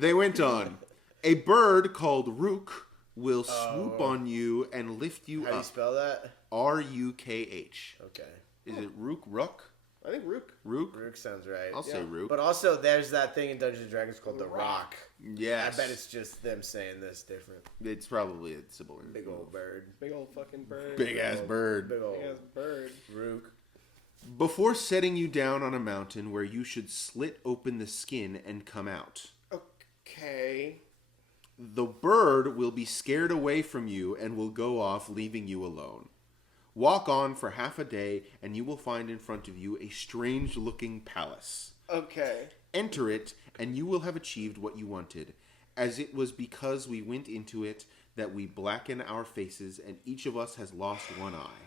They went on. A bird called Rook will swoop on you and lift you How do you up. spell that? Rukh. Okay. Is it Rook? Rook? I think Rook. Rook? Rook sounds right. I'll say Rook. But also, there's that thing in Dungeons and Dragons called the Rock. Yes. I bet it's just them saying this different. It's probably a sibling. Big old bird. Big old fucking bird. Big ass bird. Big old Big ass bird. Rook. Before setting you down on a mountain where you should slit open the skin and come out. Okay. The bird will be scared away from you and will go off, leaving you alone. Walk on for half a day, and you will find in front of you a strange-looking palace. Okay. Enter it, and you will have achieved what you wanted, as it was because we went into it that we blacken our faces, and each of us has lost one eye.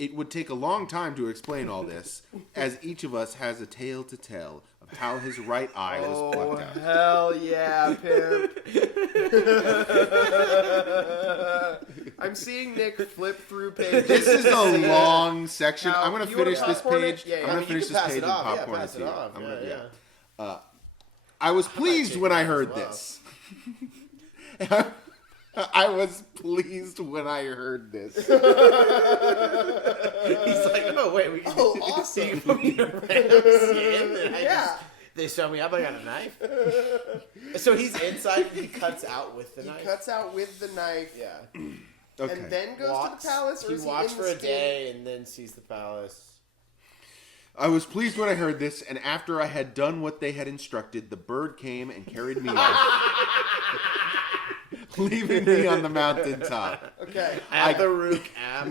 It would take a long time to explain all this, as each of us has a tale to tell of how his right eye was plucked out. Hell yeah, pimp. I'm seeing Nick flip through pages. This is a long section. Now, I'm going to you wanna finish this popcorn it? page. Yeah, yeah. I'm I going mean, to you finish can this pass page it and off. Yeah, popcorn it pass to it you. off. I'm gonna, Yeah, yeah. I was pleased when I heard this. I was pleased when I heard this. He's like, oh, wait. We can, Oh, awesome. You put me in a random skin? And Yeah. They show me up, I got a knife. So he's inside and he cuts out with the He knife? cuts out with the knife Yeah. Okay. and then goes Walks. to the palace, or He is walks in for the a skin? day and then sees the palace. I was pleased when I heard this, and after I had done what they had instructed, the bird came and carried me off, leaving me on the mountaintop. Okay. At the Rook app.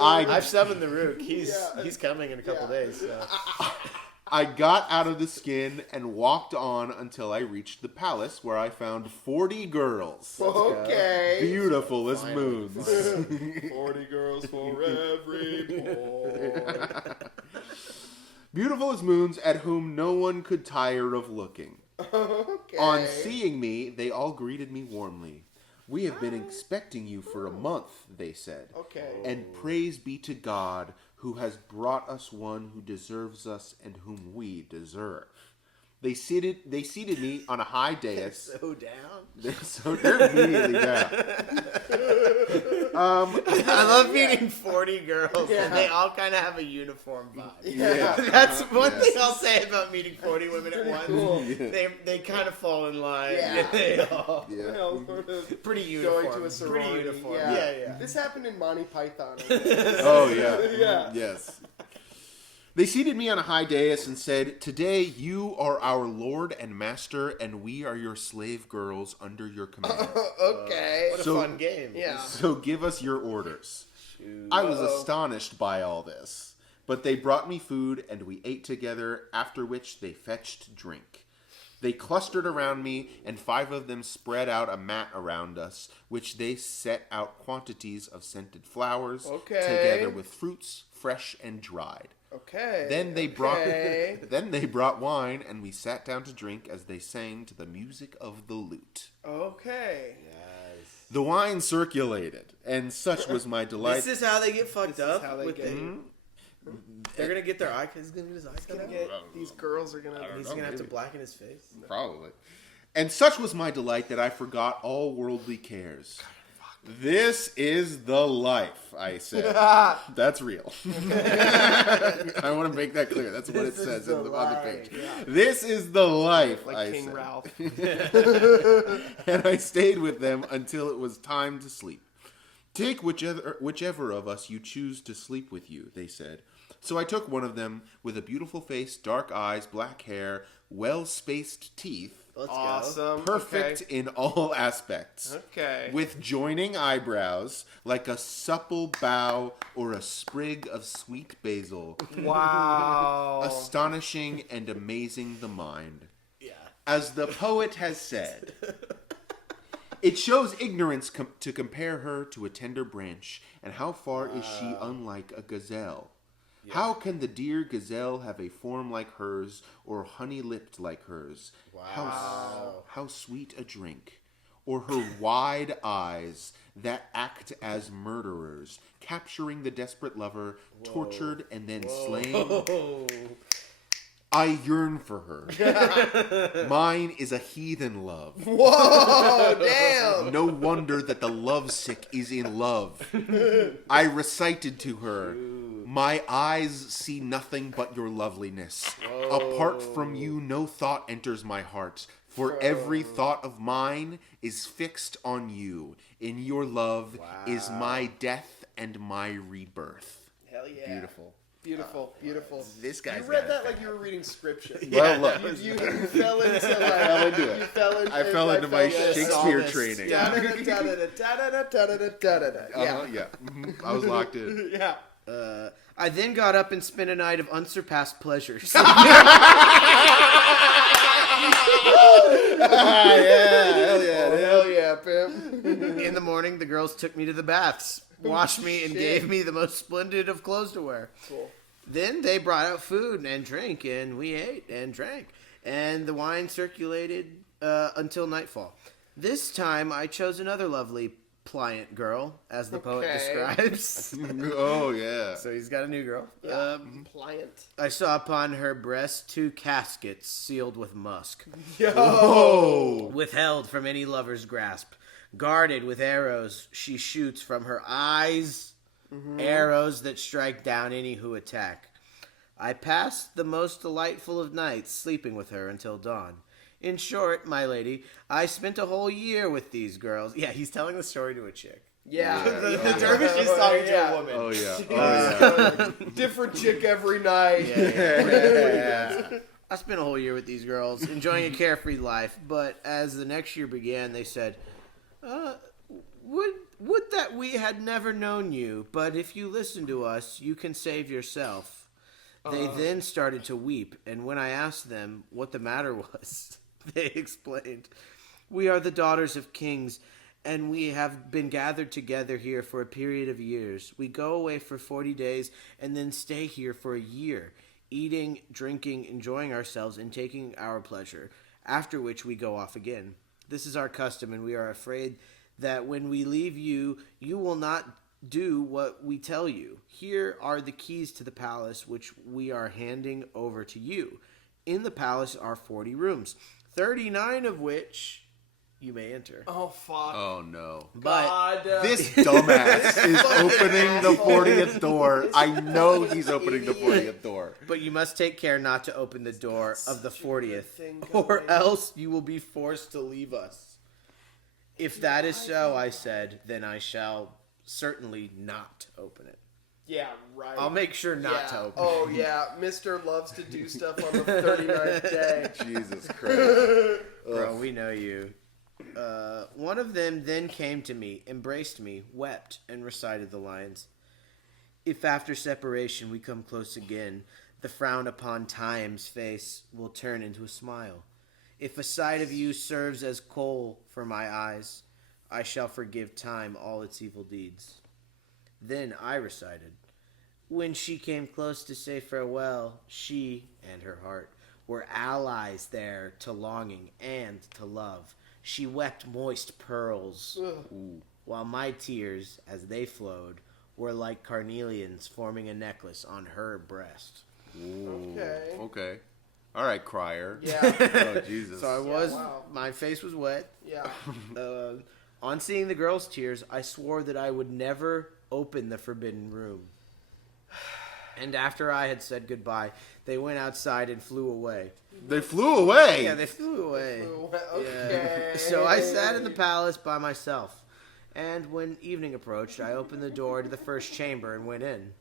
I I've summoned the Rook. He's Yeah. coming in a couple days. So. I got out of the skin and walked on until I reached the palace, where I found 40 girls. Okay. Beautiful as Finally, moons. 40 girls for every boy. Beautiful as moons, at whom no one could tire of looking. Okay. On seeing me, they all greeted me warmly. We have been expecting you for a month, they said. Okay. And praise be to God, who has brought us one who deserves us and whom we deserve. They seated me on a high dais. So down. They're immediately down. I love meeting 40 girls, and they all kind of have a uniform vibe. Yeah. That's one thing I'll say about meeting 40 women at once. Cool. They kind of fall in line. Yeah. They all pretty uniform. Going to a sorority. Pretty uniform. Yeah. This happened in Monty Python. Oh, yeah. Yeah. Yes. They seated me on a high dais and said, "Today you are our lord and master, and we are your slave girls under your command. Okay. What a So- fun game. Yeah. So give us your orders." Shoot. I was astonished by all this, but they brought me food and we ate together, after which they fetched drink. They clustered around me, and 5 of them spread out a mat around us, which they set out quantities of scented flowers, Okay. together with fruits, fresh and dried. Okay. Then they brought wine, and we sat down to drink as they sang to the music of the lute. Okay. Yes. The wine circulated, and such was my delight. This is how they get fucked This is up. how they with get- They're gonna get their eye. He's gonna get his eyes cut out. These girls are gonna. He's gonna have to blacken his face. Probably. And such was my delight that I forgot all worldly cares. This is the life, I said. That's real. I want to make that clear. That's what it says on the page. Yeah. This is the life, Like I King said. Ralph. And I stayed with them until it was time to sleep. "Take whichever of us you choose to sleep with you," they said. So I took one of them with a beautiful face, dark eyes, black hair, well-spaced teeth, Let's go. Awesome. perfect in all aspects, Okay. with joining eyebrows like a supple bough or a sprig of sweet basil, Wow. astonishing and amazing the mind. Yeah. As the poet has said, it shows ignorance to compare her to a tender branch, and how far is she unlike a gazelle? How can the dear gazelle have a form like hers, or honey-lipped like hers? Wow. How sweet a drink. Or her wide eyes that act as murderers, capturing the desperate lover, tortured and then slain. Oh. I yearn for her. Mine is a heathen love. Whoa! Damn. No wonder that the lovesick is in love. I recited to her, "My eyes see nothing but your loveliness. Apart from you, no thought enters my heart. For every thought of mine is fixed on you. In your love is my death and my rebirth." Hell yeah. Beautiful. Beautiful. This guy's You read got that it. like you were reading scripture. Well, look. You fell into like. fell into it. You fell into. I fell into my Shakespeare Shakespeare psalmist. training. Yeah. Yeah. Yeah. Mhm. I was locked in. Yeah. I then got up and spent a night of unsurpassed pleasures. Hell yeah, pimp. In the morning, the girls took me to the baths, washed me, and shit. gave me the most splendid of clothes to wear. Cool. Then they brought out food and drink, and we ate and drank. And the wine circulated until nightfall. This time, I chose another lovely, pliant girl, as the poet Okay. describes. Oh, yeah. So he's got a new girl. Pliant. I saw upon her breast 2 caskets sealed with musk, Oh. withheld from any lover's grasp, guarded with arrows she shoots from her eyes, arrows that strike down any who attack. I passed the most delightful of nights sleeping with her until dawn. In short, my lady, I spent a whole year with these girls. Yeah, he's telling the story to a chick. Yeah. The dervish is talking to a woman. Oh, yeah. Oh, yeah. Different chick every night. Yeah. I spent a whole year with these girls, enjoying a carefree life. But as the next year began, they said, would that we had never known you, but if you listen to us, you can save yourself. They then started to weep, and when I asked them what the matter was, they explained, "We are the daughters of kings, and we have been gathered together here for a period of years. We go away for 40 days and then stay here for a year, eating, drinking, enjoying ourselves, and taking our pleasure, after which we go off again. This is our custom, and we are afraid that when we leave you, you will not do what we tell you. Here are the keys to the palace, which we are handing over to you. In the palace are 40 rooms, 39 of which you may enter. Oh, fuck. Oh, no. But God. This dumbass is opening the 40th door. I know he's opening the 40th door. But you must take care not to open the door of the 40th, thing or going. else you will be forced to leave us. If that is so, I said, then I shall certainly not open it. Yeah, right. I'll make sure not to open it. Oh, yeah. Mr. loves to do stuff on the 39th day. Jesus Christ. Bro, we know you. One of them then came to me, embraced me, wept, and recited the lines. If after separation we come close again, the frown upon time's face will turn into a smile. If a sight of you serves as coal for my eyes, I shall forgive time all its evil deeds. Then I recited. When she came close to say farewell, she and her heart were allies there to longing and to love. She wept moist pearls, while my tears, as they flowed, were like carnelians forming a necklace on her breast. Ooh. Okay. Okay. All right, crier. Yeah. Oh, Jesus. So I was, wow. my face was wet. Yeah. On seeing the girl's tears, I swore that I would never open the forbidden room. And after I had said goodbye, they went outside and flew away. They flew away. Yeah, they flew away. Okay. Yeah. So I sat in the palace by myself. And when evening approached, I opened the door to the first chamber and went in.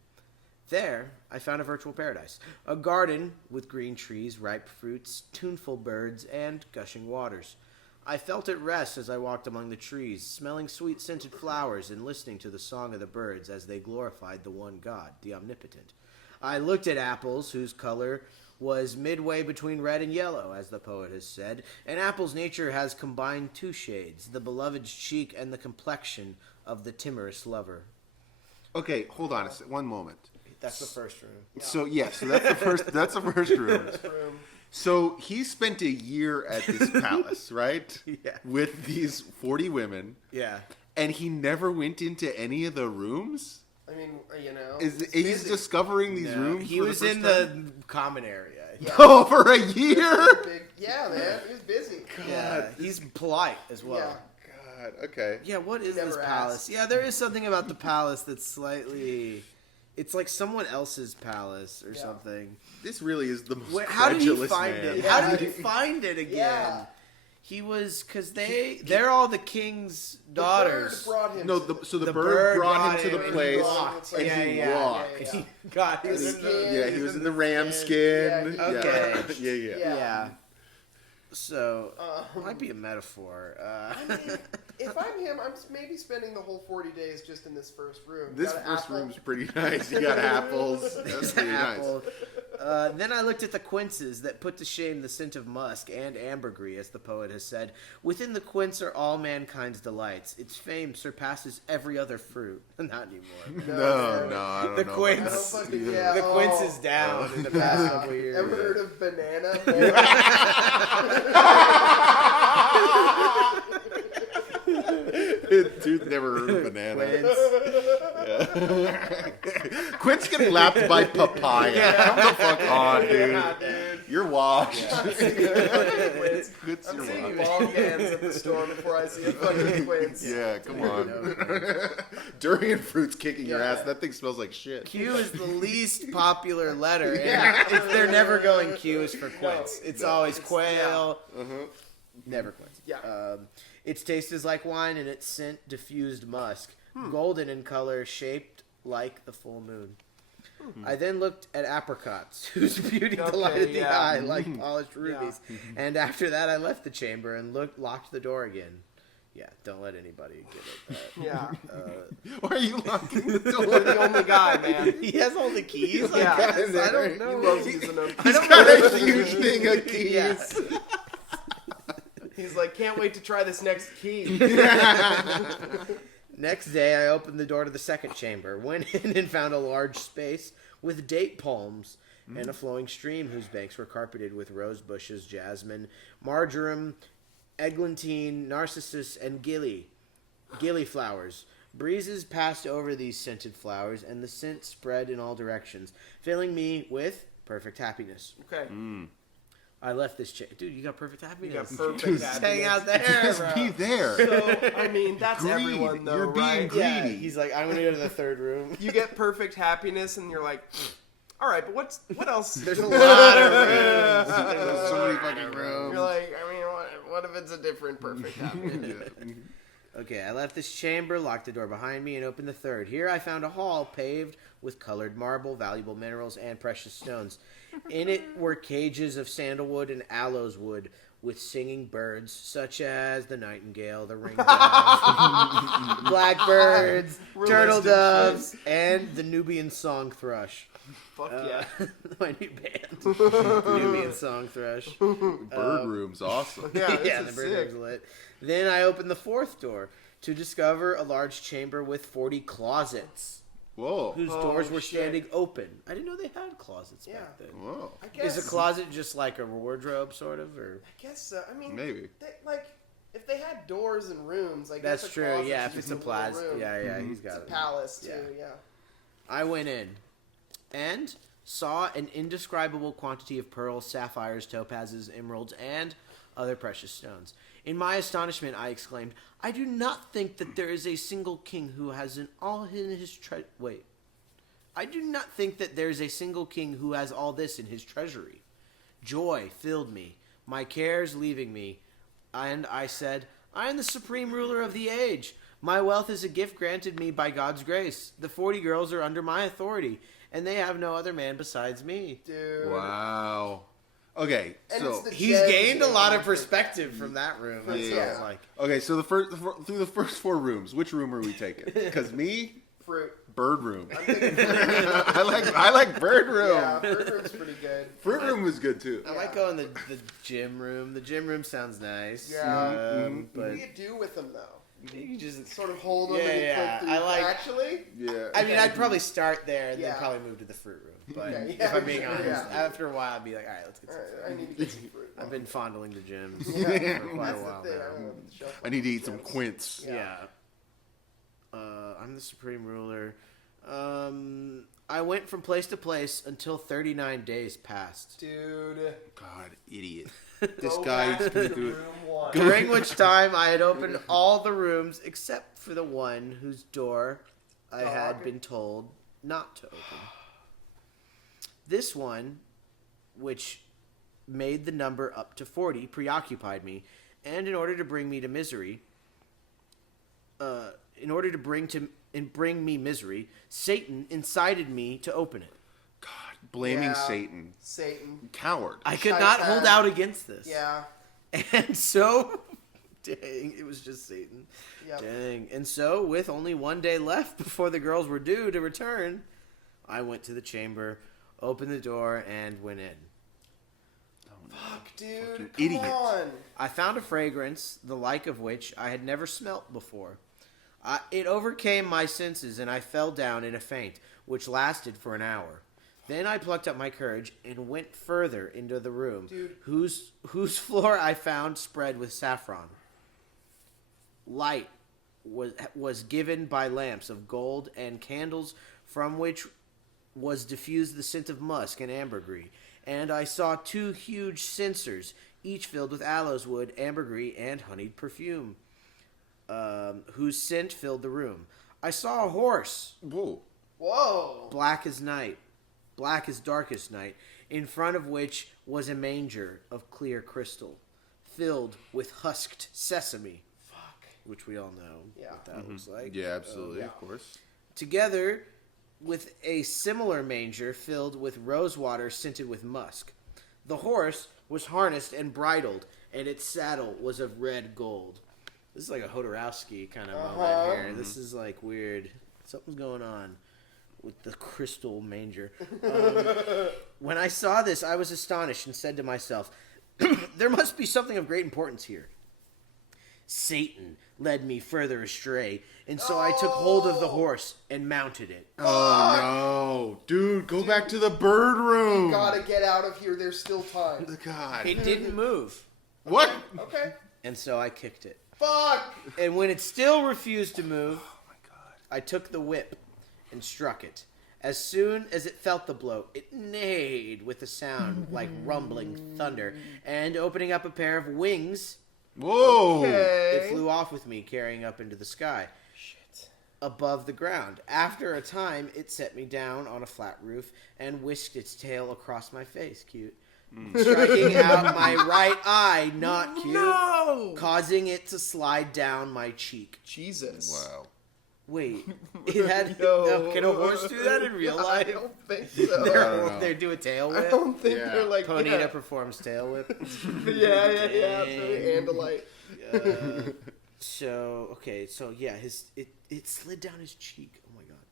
There, I found a virtual paradise. A garden with green trees, ripe fruits, tuneful birds, and gushing waters. I felt at rest as I walked among the trees, smelling sweet-scented flowers and listening to the song of the birds as they glorified the one God, the Omnipotent. I looked at apples, whose color was midway between red and yellow, as the poet has said. An apple's nature has combined two shades, the beloved's cheek and the complexion of the timorous lover. Okay, hold on one moment. That's the first room. So so that's the first. That's the first room. Room. So he spent a year at this palace, right? Yeah. With these 40 women, Yeah. and he never went into any of the rooms. I mean, you know. He's busy. discovering these rooms. He for was the first in time? the common area. Yeah. Oh, for a year. Yeah, man. He was busy. Yeah, he's polite as well. Yeah. God. Okay. Yeah, what is Never this asked. palace? Yeah, there is something about the palace that's slightly... It's like someone else's palace or something. This really is the most How did he credulous find man. it? Yeah. How did he find it again? Yeah. He was... Because they're all the king's daughters. The bird brought him. No, the bird brought him to the and place, he walked. and Yeah, he yeah. walked. Yeah. God, he And was he in the... came- Yeah, he was in the ram skin. Yeah, Okay. Yeah. Yeah. Yeah. So, might be a metaphor. I mean, if I'm him, I'm maybe spending the whole 40 days just in this first room. This Got an first apple. room's pretty nice. You got apples. That's pretty nice. Apple. Then I looked at the quinces that put to shame the scent of musk and ambergris, as the poet has said. Within the quince are all mankind's delights. Its fame surpasses every other fruit. Not anymore. No, I don't The know. quince. I don't fucking, yeah, The quince oh. is down in the past couple of years. Ever heard of banana? Dude never heard of banana. Quince. Quint's getting lapped by papaya. Come the fuck on, dude. You're washed. Quint's I'm your seeing washed. long hands at the store before I see a fucking quince. Yeah, come on. Durian fruit's kicking your ass. That thing smells like shit. Q is the least popular letter. And if they're never going Q is for quince. It's always quail. Never quince. Yeah. Its taste is like wine and its scent diffused musk. Golden in color, shaped like the full moon. I then looked at apricots, whose beauty delighted the eye like polished rubies. And after that, I left the chamber and locked the door again. Yeah, don't let anybody get it. Yeah. Why are you locking the You're door? the only guy, man. He has all the keys. I Yeah. guess. I don't He know. loves using them. He's got a huge thing of keys. Yeah. He's like, can't wait to try this next key. Next day, I opened the door to the second chamber, went in and found a large space with date palms and a flowing stream whose banks were carpeted with rose bushes, jasmine, marjoram, eglantine, narcissus, and gilly flowers. Breezes passed over these scented flowers, and the scent spread in all directions, filling me with perfect happiness. Okay. I left this dude, you got perfect You happiness. got perfect Dude, Just happiness. hang out there, Just bro. be there. So, I mean, that's Greed. everyone, though, You're being right? greedy. Yeah, he's like, I'm gonna go to the third room. You get perfect happiness, and you're like, all right, but what else? There's a lot of rooms. There's so many fucking rooms. You're like, I mean, what if it's a different perfect happiness? Okay, I left this chamber, locked the door behind me, and opened the third. Here I found a hall paved with colored marble, valuable minerals, and precious stones. In it were cages of sandalwood and aloes wood with singing birds, such as the nightingale, the ringdove, blackbirds, turtle Realistic doves, and the Nubian song thrush. Fuck yeah. My new band, Nubian song thrush. Bird room's awesome. Yeah, this Yeah, is the bird sick. room's lit. Then I opened the fourth door to discover a large chamber with 40 closets, Whoa. whose Oh, doors were shit. standing open. I didn't know they had closets Yeah. back then. Whoa. I guess. Is a closet just like a wardrobe, sort of, or? I guess so. I mean, Maybe. if they had doors and rooms, I guess That's a true. closet's Yeah, if just it's a little plaza, room. yeah, he's got It's a it. palace too. Yeah. Yeah. I went in and saw an indescribable quantity of pearls, sapphires, topazes, emeralds, and other precious stones. In my astonishment, I exclaimed, "I do not think that there is a single king who has all in his wait. I do not think that there is a single king who has all this in his treasury." Joy filled me, my cares leaving me, and I said, "I am the supreme ruler of the age. My wealth is a gift granted me by God's grace. The 40 girls are under my authority, and they have no other man besides me." Dude. Wow. Okay, And so it's the He's gems gained a and lot of everything. perspective from that room. That Yeah. sounds like. okay, so through the first four rooms, which room are we taking? Because me, Fruit. bird room. I'm thinking fruit. I like bird room. Yeah, fruit room's pretty good. Fruit room was good too. I might go in the gym room. The gym room sounds nice. Yeah. But What do you do with them though? you just Sort of hold them Yeah, and you yeah, put I like- Actually, Yeah. I mean, I'd probably start there and Yeah. then probably move to the fruit room. But Okay, if yeah, I'm being sure, honest, yeah. after a while, I'd be like, all right, let's get some Alright, fruit. I need to get some fruit. I've been fondling the gyms Yeah, for quite that's a while the thing. now. I need to eat some quints. Yeah. I'm the supreme ruler. I went from place to place until 39 days passed. Dude, God, idiot. This go guy back is gonna to do it. room one. During which time I had opened all the rooms except for the one whose door I had Dog. been told not to open. This one, which made the number up to 40, preoccupied me, and in order to bring me to misery, bring me misery, Satan incited me to open it. God, blaming Yeah. Satan. Satan. Coward. I could Shite not bag. hold out against this. Yeah. And so, dang, it was just Satan. Yep. Dang. And so, with only one day left before the girls were due to return, I went to the chamber, opened the door, and went in. Fuck, dude. Fucking Come idiot. on. I found a fragrance, the like of which I had never smelt before. It overcame my senses, and I fell down in a faint, which lasted for an hour. Then I plucked up my courage and went further into the room, Dude. whose floor I found spread with saffron. Light was given by lamps of gold and candles from which was diffused the scent of musk and ambergris. And I saw 2 huge censers, each filled with aloes wood, ambergris, and honeyed perfume, whose scent filled the room. I saw a horse, Whoa. Whoa. black as night, black as darkest night, in front of which was a manger of clear crystal, filled with husked sesame, Fuck. which we all know Yeah. what that looks like. Yeah, absolutely, yeah. of course. Together with a similar manger filled with rose water scented with musk. The horse was harnessed and bridled, and its saddle was of red gold. This is like a Hodorowski kind of moment here. This is like weird. Something's going on with the crystal manger. When I saw this, I was astonished and said to myself, there must be something of great importance here. Satan led me further astray, and so I took hold of the horse and mounted it. Oh no, dude, go back to the bird room. Gotta get out of here. There's still time. God. It didn't move, What? Okay. and so I kicked it. Fuck. And when it still refused to move, I took the whip and struck it. As soon as it felt the blow, it neighed with a sound like rumbling thunder, and opening up a pair of wings, Whoa! it flew off with me, carrying up into the sky. Shit. Above the ground. After a time, it set me down on a flat roof and whisked its tail across my face. Cute. Striking out my right eye, not cute. No! Causing it to slide down my cheek. Jesus. Wow. Wait, it had. No. Can a horse do that in real I life? don't think so. know. They do a tail I whip. don't think Yeah. they're like Ponyta performs tail whip. Yeah. Dang. Andalite. So yeah, it slid down his cheek. Oh my god!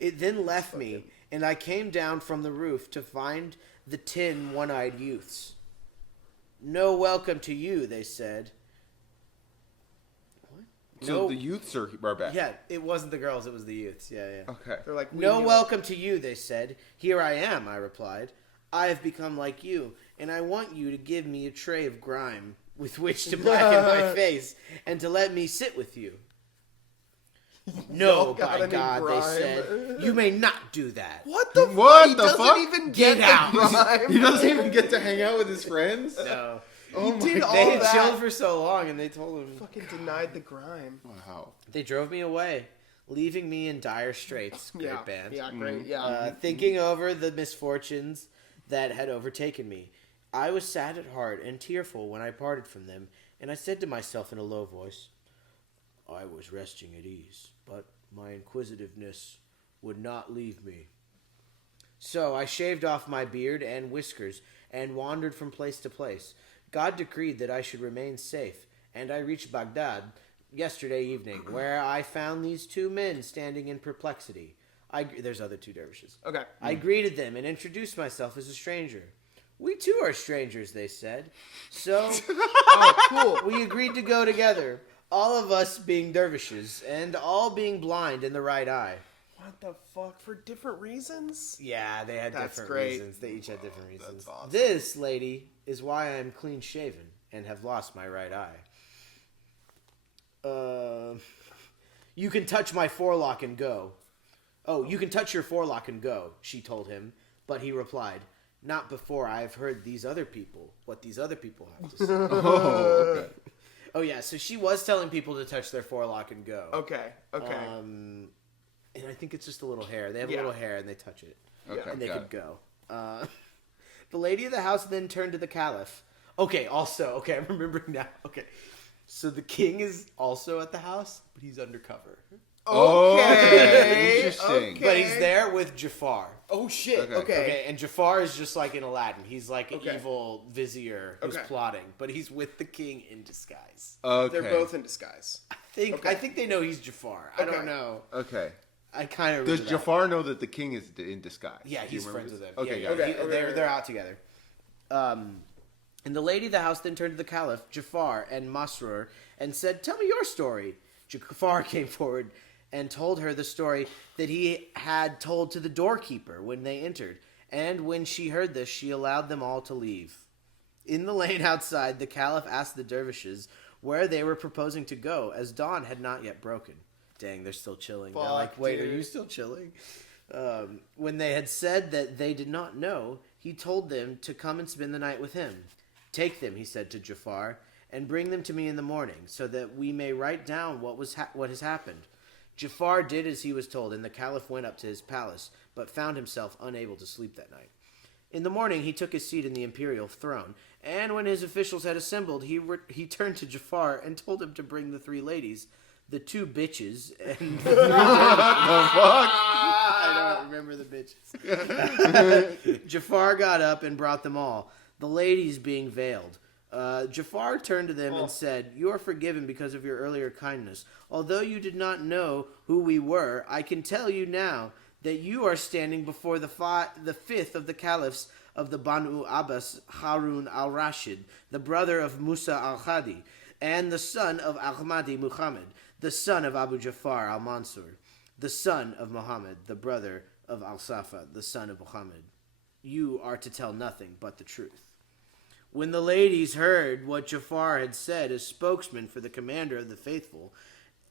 It then left me, and I came down from the roof to find the 10 one-eyed youths. No welcome to you, they said. What? So No. the youths are back. Yeah, it wasn't the girls; it was the youths. Yeah. Okay. They're like, we No knew welcome to you, they said. Here I am, I replied. I have become like you, and I want you to give me a tray of grime with which to blacken my face, and to let me sit with you. No, Y'all got by any God, grime? they said. You may not do that. What the What fuck? He the doesn't fuck? even Get get out. the grime. He doesn't even get to hang out with his friends. No. Oh my did all They had that. chilled for so long, and they told him. Fucking denied the grime. Wow. They drove me away, leaving me in dire straits. Great Yeah. band. Yeah, great. Yeah. Thinking over the misfortunes that had overtaken me. I was sad at heart and tearful when I parted from them, and I said to myself in a low voice, I was resting at ease, but my inquisitiveness would not leave me. So I shaved off my beard and whiskers and wandered from place to place. God decreed that I should remain safe, and I reached Baghdad yesterday evening, where I found these 2 men standing in perplexity. There's other 2 dervishes. Okay. I greeted them and introduced myself as a stranger. We too are strangers, they said. So Cool. we agreed to go together, all of us being dervishes, and all being blind in the right eye. What the fuck? For different reasons? Yeah, they had That's different great. reasons. They each had different reasons. that's awesome. This, lady, is why I am clean shaven and have lost my right eye. You can touch my forelock and go. Oh, you can touch your forelock and go, she told him. But he replied, not before I have heard what these other people have to say. Oh, okay. Oh, yeah, so she was telling people to touch their forelock and go. Okay. And I think it's just a little hair. They have a Yeah. little hair and they touch it. Okay, And they got could it. go. The lady of the house then turned to the caliph. Okay, I'm remembering now. Okay. So the king is also at the house, but he's undercover. Okay. Interesting. Okay. But he's there with Jafar. Oh shit. Okay. Okay. And Jafar is just like in Aladdin. He's like an Okay. evil vizier who's Okay. plotting, but he's with the king in disguise. Okay. They're both in disguise. I think they know he's Jafar. I Okay. don't know. Okay. I kind of Does Jafar know that the king is in disguise? Yeah, Do you he's remember friends with this? him. Okay, Yeah, got yeah. it. Okay. They're out together. And the lady of the house then turned to the caliph, Jafar, and Masrur, and said, tell me your story. Jafar came forward and told her the story that he had told to the doorkeeper when they entered. And when she heard this, she allowed them all to leave. In the lane outside, the caliph asked the dervishes where they were proposing to go, as dawn had not yet broken. Dang, they're still chilling. They're like, Fuck, wait, are dude. you still chilling? When they had said that they did not know, he told them to come and spend the night with him. Take them, he said to Jafar, and bring them to me in the morning, so that we may write down what has happened. Jafar did as he was told, and the caliph went up to his palace, but found himself unable to sleep that night. In the morning, he took his seat in the imperial throne, and when his officials had assembled, he turned to Jafar and told him to bring the 3 ladies, the 2 bitches, and the 3 I don't remember the bitches. Jafar got up and brought them all, the ladies being veiled. Jafar turned to them and said, you are forgiven because of your earlier kindness. Although you did not know who we were, I can tell you now that you are standing before the 5th of the caliphs of the Banu Abbas, Harun al-Rashid, the brother of Musa al-Khadi, and the son of Ahmadi Muhammad, the son of Abu Jafar al-Mansur, the son of Muhammad, the brother of al-Safa, the son of Muhammad. You are to tell nothing but the truth. When the ladies heard what Jafar had said as spokesman for the commander of the faithful,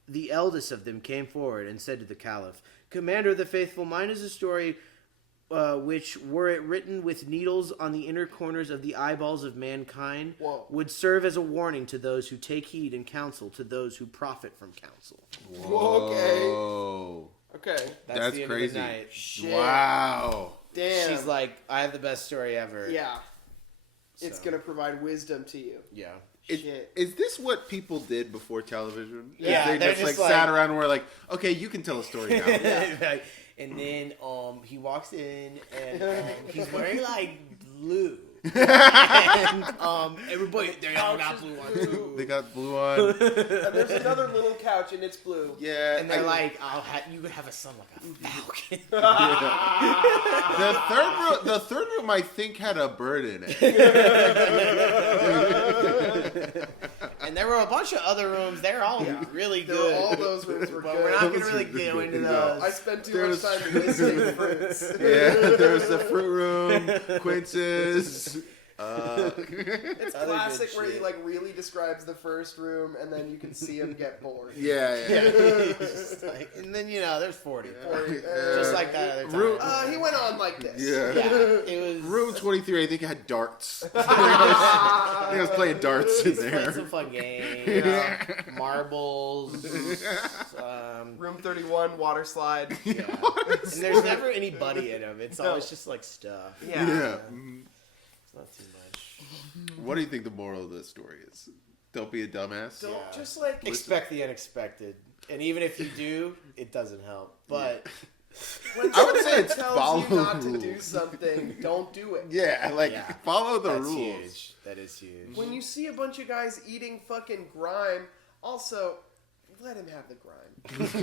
the eldest of them came forward and said to the Caliph, "Commander of the faithful, mine is a story which, were it written with needles on the inner corners of the eyeballs of mankind, Whoa. would serve as a warning to those who take heed and counsel to those who profit from counsel." Whoa. Okay. That's the end crazy. Of the night. Shit. Wow. Damn. She's like, "I have the best story ever." yeah. It's So. going to provide wisdom to you. Yeah. Shit. Is this what people did before television? Yeah, they they're just just like like- sat around and were like, okay, you can tell a story now. Like, and then he walks in and he's wearing like blue. And everybody they all got blue on too. They got blue on. And there's another little couch and it's blue. Yeah. And they're like, you could have a son like a falcon. The third room I think had a bird in it. And there were a bunch of other rooms. They're all really good. All those rooms were But good. we're not going to Those really were go good. into No. those. I spent too There much was- time listing fruits. Yeah, there was the fruit room, Quince's. It's Other classic good where he shit. like really describes the first room and then you can see him get bored. Yeah. Just like, and then, there's 40. Bored. Just like that other time. Room- He went on like this. Yeah. Yeah, it was... Room 23, I think, had darts. I think I was playing darts in Played there. some fun games. Marbles. Room 31, water slide. Yeah. And there's never anybody in them. It's always just like stuff. Yeah. Mhm. It's not too much. What do you think the moral of the story is? Don't be a dumbass. Don't Yeah. just like Expect the unexpected. And even if you do, it doesn't help. But when I would say someone it's tells follow you not the to do rules. something, don't do it. Yeah, like Yeah. follow the that's rules. huge. That is huge. When you see a bunch of guys eating fucking grime, also let him have the grime.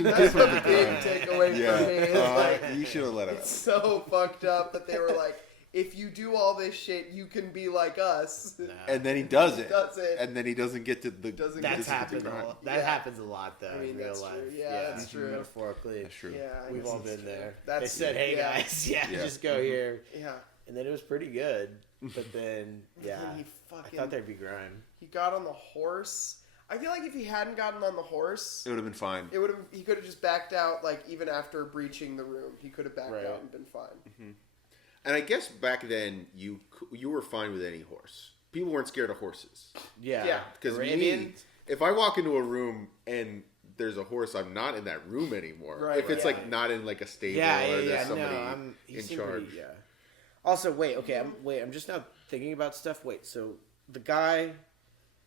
That's the big takeaway for me. It's like You should have let him. it's so fucked up that they were like, if you do all this shit, you can be like us. Nah. And then he does it. Does it. And then he doesn't get to the. Doesn't That's doesn't get to happened. grind. That Yeah. happens a lot, though, I mean, in real that's life. true. Yeah, that's true. Metaphorically, That's true. Yeah, I we've guess all that's been true. there. That's, They said, "Hey yeah. guys, yeah, Yeah. just go here," Yeah. and then it was pretty good. But then, yeah, And he I fucking thought there'd be grime. he got on the horse. I feel like if he hadn't gotten on the horse, It would have been fine. it would have. He could have just backed out. Like even after breaching the room, he could have backed Right. out and been fine. And I guess back then you were fine with any horse. People weren't scared of horses. Yeah, Yeah. Because Arabian. if I walk into a room and there's a horse, I'm not in that room anymore. Right, if it's right. like not in like a stable Yeah, or yeah, there's yeah. No, somebody he in seemed charge. pretty- yeah. Also, wait. Okay, I'm just now thinking about stuff. Wait, so the guy,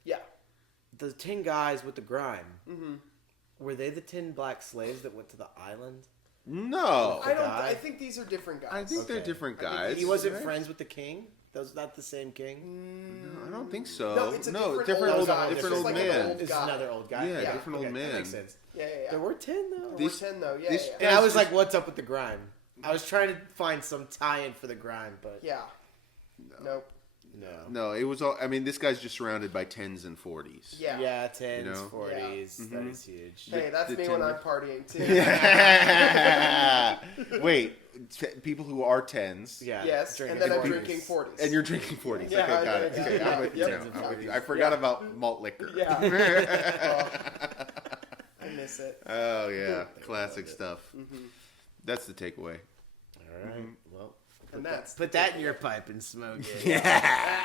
Yeah. the 10 guys with the grime, Mm-hmm. were they the 10 black slaves that went to the island? No, I don't. guy? I think these are different guys. I think they're Okay. different I think guys. He wasn't right? friends with the king. That was not the same king. No, I don't think so. No, it's a different different old old, guy. different It's old just like an man. old This guy. is another old guy. Yeah, Yeah. different old Okay, man. That makes sense. Yeah, yeah. There were 10 though. We're These- 10 though. Yeah, these- yeah. And I was Guys, like, "What's up with the grime?" I was trying to find some tie-in for the grime, but Yeah. Nope. no. No, it was all. I mean, this guy's just surrounded by 10s and 40s. Yeah. Yeah, 10s, You know? 40s. That is huge. Hey, that's the me when 10 I'm partying too. Wait, people who are 10s. Yeah. Yes, drinking and then I'm 40s. drinking 40s. And you're drinking 40s. Yeah, okay, got yeah, it. yeah, Okay, yeah, I'm with you yeah. now. I'm with you. I forgot about malt liquor. Yeah. I miss it. Oh yeah, classic stuff. Mm-hmm. That's the takeaway. All right. Well, And that's put that in your pipe and smoke it. Yeah.